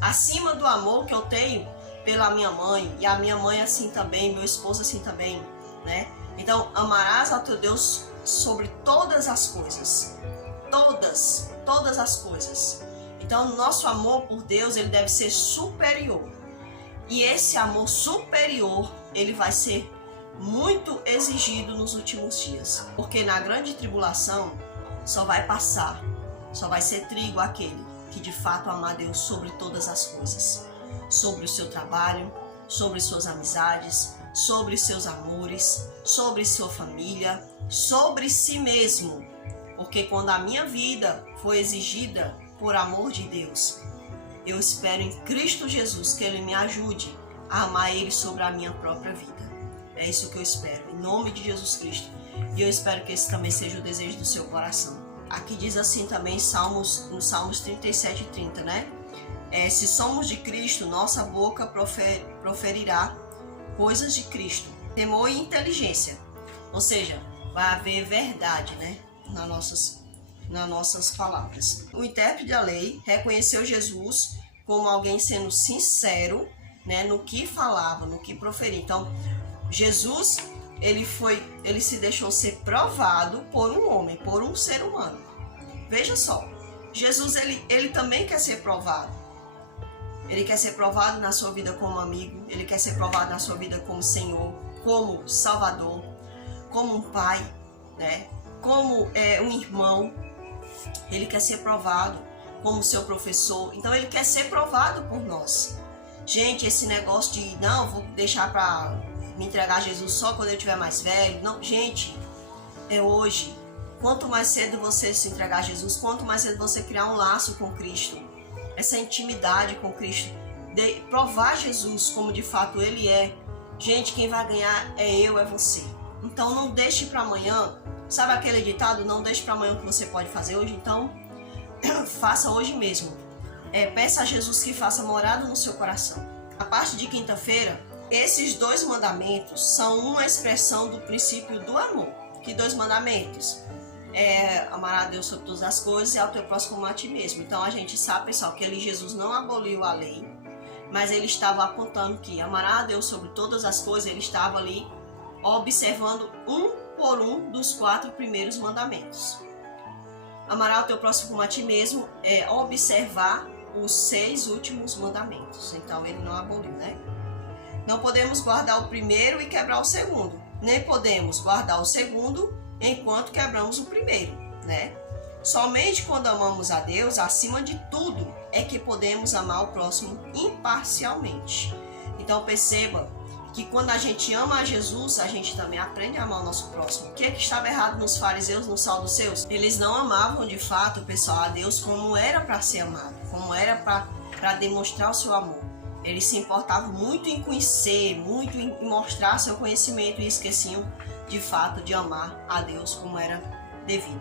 acima do amor que eu tenho pela minha mãe, e a minha mãe assim também, meu esposo assim também, né? Então, amarás ao teu Deus sobre todas as coisas, todas as coisas. Então, nosso amor por Deus, ele deve ser superior. E esse amor superior, ele vai ser muito exigido nos últimos dias. Porque na grande tribulação, só vai passar, só vai ser trigo aquele que de fato ama a Deus sobre todas as coisas. Sobre o seu trabalho, sobre suas amizades, sobre seus amores, sobre sua família, sobre si mesmo. Porque quando a minha vida foi exigida por amor de Deus, eu espero em Cristo Jesus que Ele me ajude a amar Ele sobre a minha própria vida. É isso que eu espero, em nome de Jesus Cristo. E eu espero que esse também seja o desejo do seu coração. Aqui diz assim também no Salmos 37:30, né? Se somos de Cristo, nossa boca proferirá coisas de Cristo, temor e inteligência. Ou seja, vai haver verdade, né? nas nossas palavras. O intérprete da lei reconheceu Jesus como alguém sendo sincero, né, no que falava, no que proferia. Então, Jesus, ele se deixou ser provado por um homem, por um ser humano. Veja só, Jesus, ele também quer ser provado. Ele quer ser provado na sua vida como amigo, ele quer ser provado na sua vida como Senhor, como Salvador, como um pai, né? Como um irmão. Ele quer ser provado como seu professor. Então ele quer ser provado por nós. Gente, esse negócio de não, vou deixar para me entregar a Jesus só quando eu estiver mais velho. Não, gente, é hoje. Quanto mais cedo você se entregar a Jesus, quanto mais cedo você criar um laço com Cristo, essa intimidade com Cristo, de provar Jesus como de fato Ele é. Gente, quem vai ganhar é eu, é você. Então não deixe para amanhã. Sabe aquele ditado, não deixe para amanhã o que você pode fazer hoje? Então, faça hoje mesmo. Peça a Jesus que faça morada no seu coração. A parte de quinta-feira, esses 2 mandamentos são uma expressão do princípio do amor. Que 2 mandamentos? Amar a Deus sobre todas as coisas e ao teu próximo como a ti mesmo. Então a gente sabe, pessoal, que Jesus não aboliu a lei, mas ele estava apontando que amar a Deus sobre todas as coisas, ele estava ali observando um por um dos 4 primeiros mandamentos. Amar o teu próximo como a ti mesmo é observar os 6 últimos mandamentos. Então ele não aboliu, né? Não podemos guardar o primeiro e quebrar o segundo. Nem podemos guardar o segundo enquanto quebramos o primeiro, né? Somente quando amamos a Deus, acima de tudo, é que podemos amar o próximo imparcialmente. Então perceba que quando a gente ama a Jesus, a gente também aprende a amar o nosso próximo. O que estava errado nos fariseus, nos saduceus? Eles não amavam de fato, pessoal, a Deus como era para ser amado, como era para demonstrar o seu amor. Eles se importavam muito em conhecer, muito em mostrar seu conhecimento e esqueciam de fato de amar a Deus como era devido.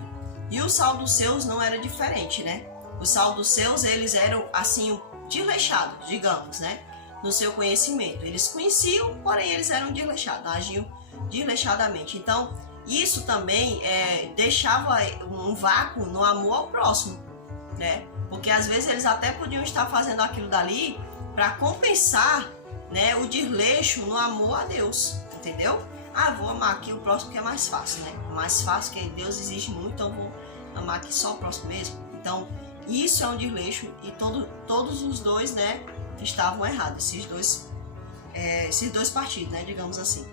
E os saduceus não era diferente, né? Os saduceus, eles eram assim desleixados, digamos, né? No seu conhecimento. Eles conheciam, porém eles eram desleixados, agiam desleixadamente. Então, isso também deixava um vácuo no amor ao próximo, né? Porque às vezes eles até podiam estar fazendo aquilo dali para compensar, né, o desleixo no amor a Deus, entendeu? Vou amar aqui o próximo que é mais fácil, né? Mais fácil, que Deus exige muito, então vou amar aqui só o próximo mesmo. Então, isso é um desleixo e todos os dois, né, estavam errados, esses dois partidos, né, digamos assim.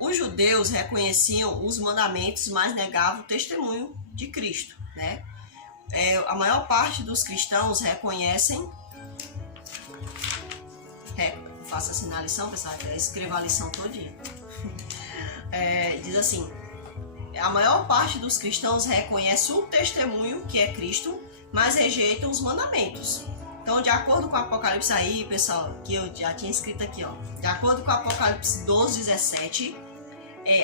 Os judeus reconheciam os mandamentos, mas negavam o testemunho de Cristo, né? A maior parte dos cristãos reconhecem, faça assim na lição, pessoal, escreva a lição todinha. Diz assim: a maior parte dos cristãos reconhece o testemunho que é Cristo, mas rejeitam os mandamentos. Então, de acordo com o Apocalipse aí, pessoal, que eu já tinha escrito aqui, ó, de acordo com o Apocalipse 12:17,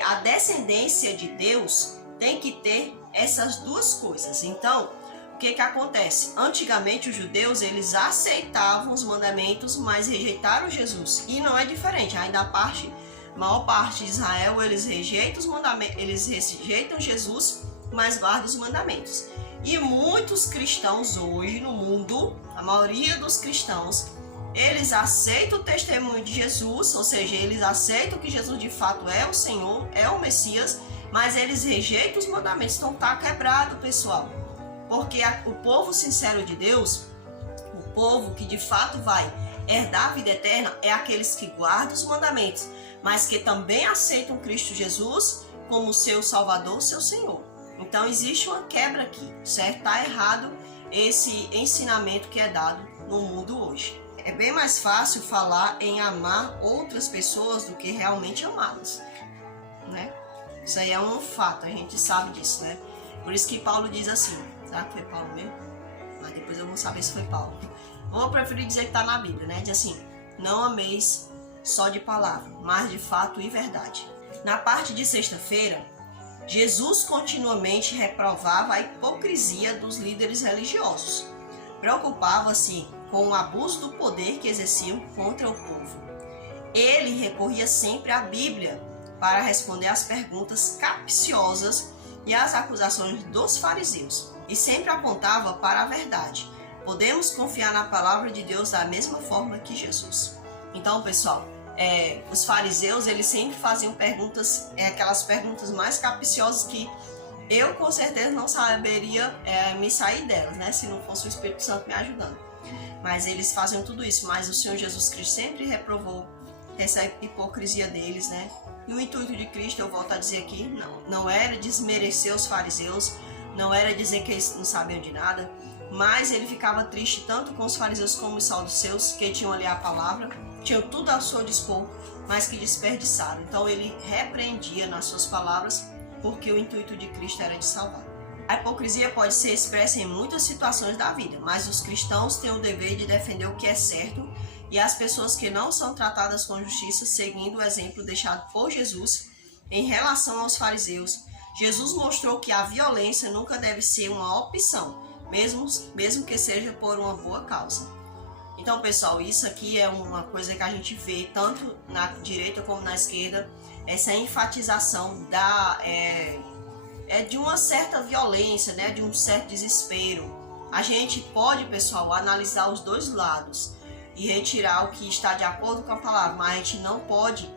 a descendência de Deus tem que ter essas duas coisas. Então, o que acontece? Antigamente, os judeus, eles aceitavam os mandamentos, mas rejeitaram Jesus. E não é diferente, ainda a maior parte de Israel, eles rejeitam os mandamentos, eles rejeitam Jesus, mas guardam os mandamentos. E muitos cristãos hoje no mundo, a maioria dos cristãos, eles aceitam o testemunho de Jesus, ou seja, eles aceitam que Jesus de fato é o Senhor, é o Messias, mas eles rejeitam os mandamentos. Então tá quebrado, pessoal. Porque o povo sincero de Deus, o povo que de fato vai herdar a vida eterna, é aqueles que guardam os mandamentos, mas que também aceitam Cristo Jesus como seu Salvador, seu Senhor. Então existe uma quebra aqui, certo? Está errado esse ensinamento que é dado no mundo hoje. É bem mais fácil falar em amar outras pessoas do que realmente amá-las, né? Isso aí é um fato, a gente sabe disso, né? Por isso que Paulo diz assim, será que foi Paulo mesmo? Mas depois eu vou saber se foi Paulo. Vou preferir dizer que está na Bíblia, né? Diz assim: não ameis só de palavra, mas de fato e verdade. Na parte de sexta-feira, Jesus continuamente reprovava a hipocrisia dos líderes religiosos. Preocupava-se com o abuso do poder que exerciam contra o povo. Ele recorria sempre à Bíblia para responder às perguntas capciosas e às acusações dos fariseus, e sempre apontava para a verdade. Podemos confiar na palavra de Deus da mesma forma que Jesus. Então, pessoal, os fariseus, eles sempre faziam perguntas, aquelas perguntas mais capciosas que eu com certeza não saberia me sair delas, né? Se não fosse o Espírito Santo me ajudando. Mas eles faziam tudo isso, mas o Senhor Jesus Cristo sempre reprovou essa hipocrisia deles, né? E o intuito de Cristo, eu volto a dizer aqui, não era desmerecer os fariseus, não era dizer que eles não sabiam de nada, mas ele ficava triste tanto com os fariseus como os saduceus, que tinham ali a palavra, tinham tudo ao seu dispor, mas que desperdiçaram. Então ele repreendia nas suas palavras, porque o intuito de Cristo era de salvar. A hipocrisia pode ser expressa em muitas situações da vida, mas os cristãos têm o dever de defender o que é certo, e as pessoas que não são tratadas com justiça, seguindo o exemplo deixado por Jesus em relação aos fariseus. Jesus mostrou que a violência nunca deve ser uma opção, mesmo que seja por uma boa causa. Então, pessoal, isso aqui é uma coisa que a gente vê tanto na direita como na esquerda, essa enfatização de uma certa violência, né, de um certo desespero. A gente pode, pessoal, analisar os dois lados e retirar o que está de acordo com a palavra, mas a gente não pode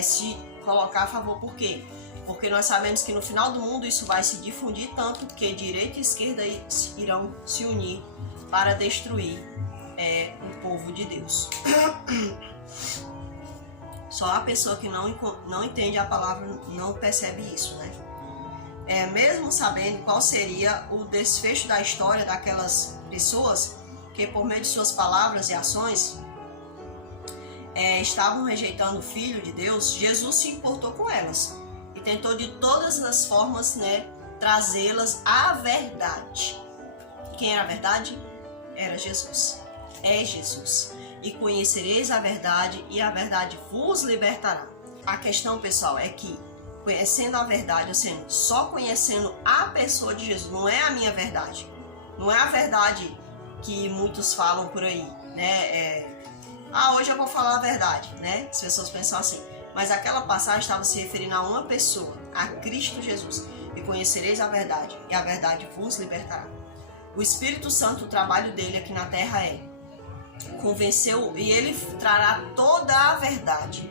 se colocar a favor. Por quê? Porque nós sabemos que no final do mundo isso vai se difundir tanto que direita e esquerda irão se unir para destruir o povo de Deus. Só a pessoa que não entende a palavra não percebe isso, né? Mesmo sabendo qual seria o desfecho da história daquelas pessoas que, por meio de suas palavras e ações, estavam rejeitando o Filho de Deus, Jesus se importou com elas e tentou de todas as formas, né, trazê-las à verdade. Quem era a verdade? Era Jesus. É Jesus. E conhecereis a verdade, e a verdade vos libertará. A questão, pessoal, é que conhecendo a verdade, ou seja, só conhecendo a pessoa de Jesus, não é a minha verdade. Não é a verdade que muitos falam por aí, né? Hoje eu vou falar a verdade, né? As pessoas pensam assim. Mas aquela passagem estava se referindo a uma pessoa, a Cristo Jesus. E conhecereis a verdade, e a verdade vos libertará. O Espírito Santo, o trabalho dele aqui na terra convenceu, e ele trará toda a verdade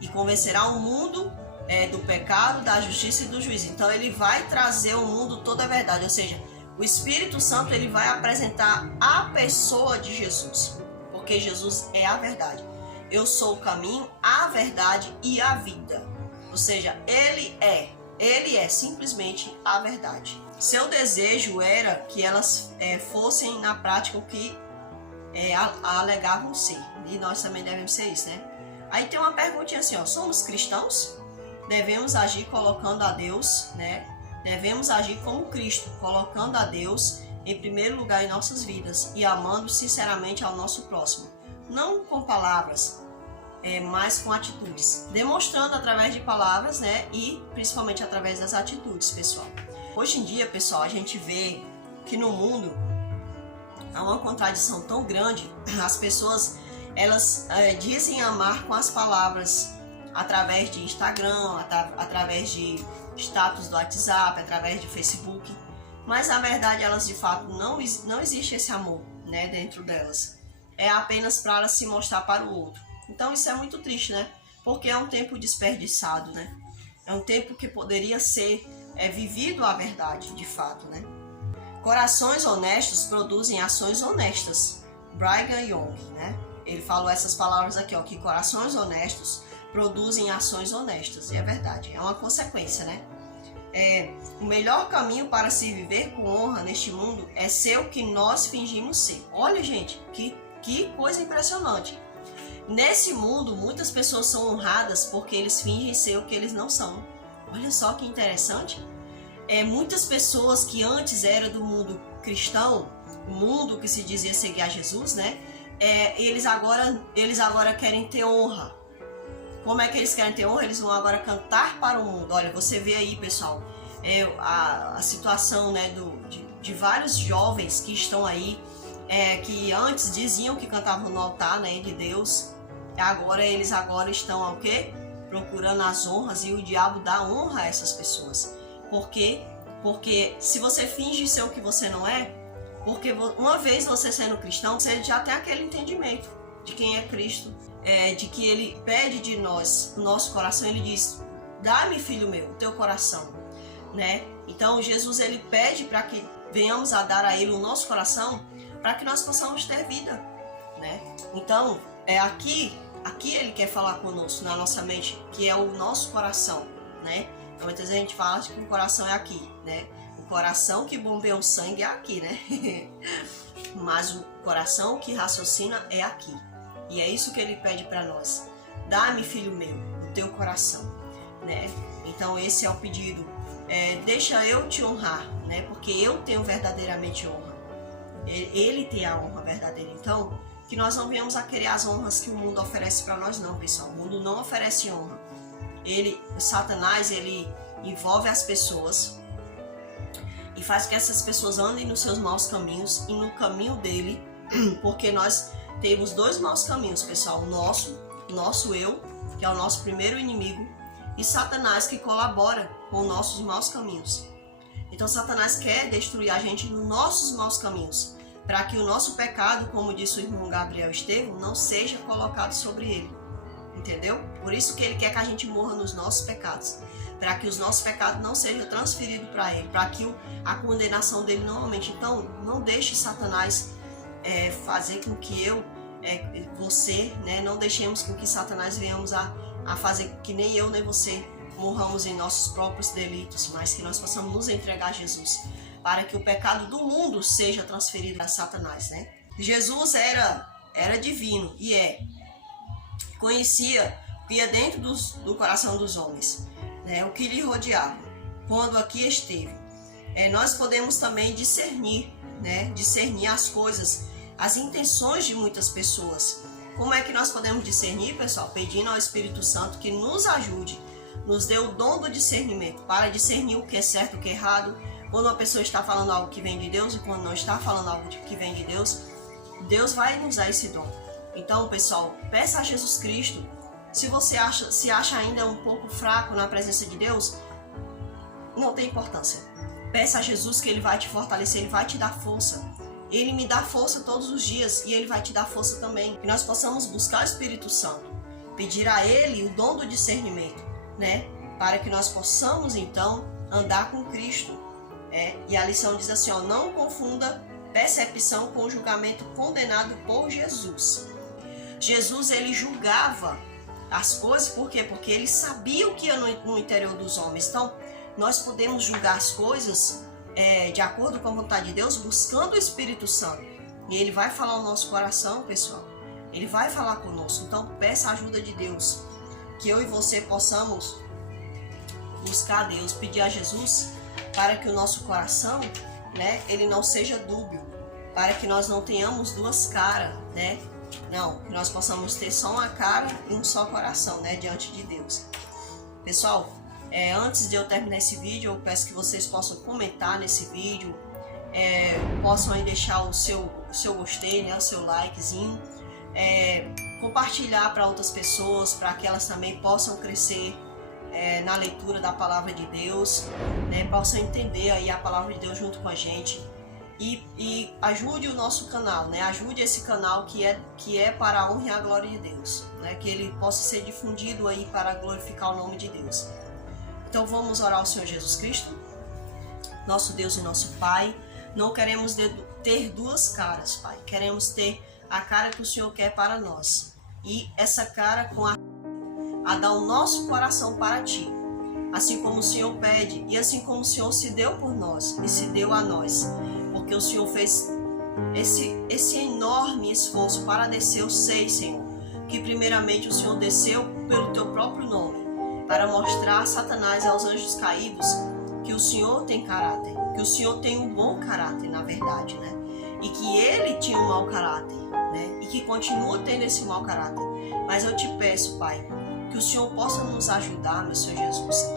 e convencerá o mundo do pecado, da justiça e do juízo. Então ele vai trazer ao mundo toda a verdade, ou seja, O Espírito Santo ele vai apresentar a pessoa de Jesus, porque Jesus é a verdade. Eu sou o caminho, a verdade e a vida. Ou seja, ele é simplesmente a verdade. Seu desejo era que elas fossem na prática o que alegavam ser. E nós também devemos ser isso, né? Aí tem uma perguntinha assim, ó, somos cristãos? Devemos agir colocando a Deus, né? Devemos agir como Cristo, colocando a Deus em primeiro lugar em nossas vidas e amando sinceramente ao nosso próximo. Não com palavras, mas com atitudes. Demonstrando através de palavras, né? E principalmente através das atitudes, pessoal. Hoje em dia, pessoal, a gente vê que no mundo há uma contradição tão grande. As pessoas, elas dizem amar com as palavras, através de Instagram, através de status do WhatsApp, através de Facebook, mas na verdade elas de fato não existe esse amor, né, dentro delas. É apenas para elas se mostrar para o outro. Então isso é muito triste, né? Porque é um tempo desperdiçado, né? É um tempo que poderia ser vivido a verdade, de fato, né? Corações honestos produzem ações honestas. Brigham Young, né? Ele falou essas palavras aqui, ó, que corações honestos produzem ações honestas. E é verdade, é uma consequência, né? O melhor caminho para se viver com honra neste mundo é ser o que nós fingimos ser. Olha, gente, que coisa impressionante. Nesse mundo, muitas pessoas são honradas porque eles fingem ser o que eles não são. Olha só que interessante. Muitas pessoas que antes eram do mundo cristão, o mundo que se dizia seguir a Jesus, né? Eles agora querem ter honra. Como é que eles querem ter honra? Eles vão agora cantar para o mundo. Olha, você vê aí, pessoal, a situação, né, de vários jovens que estão aí, que antes diziam que cantavam no altar, né, de Deus. Eles agora estão o quê? Procurando as honras, e o diabo dá honra a essas pessoas. Por quê? Porque se você finge ser o que você não é, porque uma vez você sendo cristão, você já tem aquele entendimento de quem é Cristo, de que ele pede de nós, o nosso coração. Ele diz: dá-me, filho meu, o teu coração, né? Então Jesus, ele pede para que venhamos a dar a ele o nosso coração, para que nós possamos ter vida, né? Então aqui ele quer falar conosco, na nossa mente, que é o nosso coração, né? Então muitas vezes a gente fala que o coração é aqui, né? O coração que bombeia o sangue é aqui, né? Mas o coração que raciocina é aqui. E é isso que ele pede para nós. Dá-me, filho meu, o teu coração, né? Então esse é o pedido. Deixa eu te honrar, né? Porque eu tenho verdadeiramente honra. Ele tem a honra verdadeira. Então, que nós não venhamos a querer as honras que o mundo oferece para nós, não, pessoal. O mundo não oferece honra. O Satanás, ele envolve as pessoas e faz que essas pessoas andem nos seus maus caminhos e no caminho dele, porque nós temos dois maus caminhos, pessoal. O nosso eu, que é o nosso primeiro inimigo, e Satanás, que colabora com nossos maus caminhos. Então Satanás quer destruir a gente nos nossos maus caminhos, para que o nosso pecado, como disse o irmão Gabriel Estevam, não seja colocado sobre ele. Entendeu? Por isso que ele quer que a gente morra nos nossos pecados, para que os nossos pecados não sejam transferidos para ele, para que a condenação dele não aumente. Então não deixe Satanás fazer com que você, né, não deixemos com que Satanás venhamos a fazer que nem eu nem você morramos em nossos próprios delitos, mas que nós possamos nos entregar a Jesus, para que o pecado do mundo seja transferido a Satanás, né? Jesus era divino e conhecia o que ia dentro do coração dos homens, né? O que lhe rodeava quando aqui esteve. Nós podemos também discernir, né? Discernir as coisas, as intenções de muitas pessoas. Como é que nós podemos discernir, pessoal? Pedindo ao Espírito Santo que nos ajude, nos dê o dom do discernimento, para discernir o que é certo e o que é errado, quando uma pessoa está falando algo que vem de Deus e quando não está falando algo que vem de Deus. Deus vai nos dar esse dom. Então, pessoal, peça a Jesus Cristo. Se você se acha ainda um pouco fraco na presença de Deus, não tem importância. Peça a Jesus que Ele vai te fortalecer, Ele vai te dar força. Ele me dá força todos os dias e Ele vai te dar força também. Que nós possamos buscar o Espírito Santo, pedir a Ele o dom do discernimento, né? Para que nós possamos, então, andar com Cristo, E a lição diz assim, ó, não confunda percepção com julgamento condenado por Jesus. Jesus, ele julgava as coisas, por quê? Porque ele sabia o que ia no interior dos homens. Então, nós podemos julgar as coisas de acordo com a vontade de Deus, buscando o Espírito Santo. E ele vai falar ao nosso coração, pessoal. Ele vai falar conosco. Então, peça a ajuda de Deus. Que eu e você possamos buscar a Deus, pedir a Jesus para que o nosso coração, né, ele não seja dúbio, para que nós não tenhamos duas caras, né? Não, que nós possamos ter só uma cara e um só coração, né, diante de Deus. Pessoal, antes de eu terminar esse vídeo, eu peço que vocês possam comentar nesse vídeo, possam aí deixar o seu gostei, né, o seu likezinho, compartilhar para outras pessoas, para que elas também possam crescer na leitura da palavra de Deus, né, possam entender aí a palavra de Deus junto com a gente. E ajude o nosso canal, né? Ajude esse canal que é para a honra e a glória de Deus, né? Que ele possa ser difundido aí para glorificar o nome de Deus. Então vamos orar ao Senhor Jesus Cristo, nosso Deus e nosso Pai. Não queremos ter duas caras, Pai. Queremos ter a cara que o Senhor quer para nós. E essa cara com a dar o nosso coração para Ti. Assim como o Senhor pede e assim como o Senhor se deu por nós e se deu a nós. Porque o Senhor fez esse enorme esforço para descer. Eu sei, Senhor, que primeiramente o Senhor desceu pelo Teu próprio nome, para mostrar a Satanás e aos anjos caídos que o Senhor tem caráter, que o Senhor tem um bom caráter, na verdade, né? E que Ele tinha um mau caráter, né? E que continua tendo esse mau caráter. Mas eu te peço, Pai, que o Senhor possa nos ajudar, meu Senhor Jesus,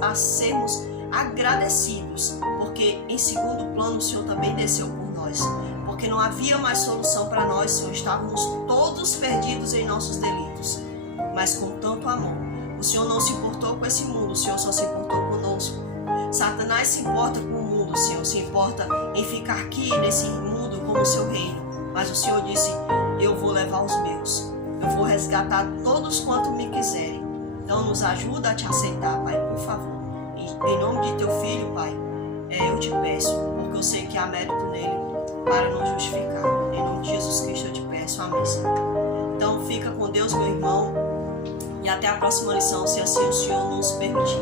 a sermos agradecidos, porque em segundo plano o Senhor também desceu por nós, porque não havia mais solução para nós, Senhor, estávamos todos perdidos em nossos delitos, mas com tanto amor. O Senhor não se importou com esse mundo, o Senhor só se importou conosco. Satanás se importa com o mundo, o Senhor se importa em ficar aqui nesse mundo como o seu reino, mas o Senhor disse, eu vou levar os meus, eu vou resgatar todos quanto me quiserem. Então nos ajuda a te aceitar, Pai, por favor. Em nome de Teu Filho, Pai, eu te peço, porque eu sei que há mérito nele para nos justificar. Em nome de Jesus Cristo eu te peço, amém, Senhor. Então fica com Deus, meu irmão, e até a próxima lição, se assim o Senhor nos permitir.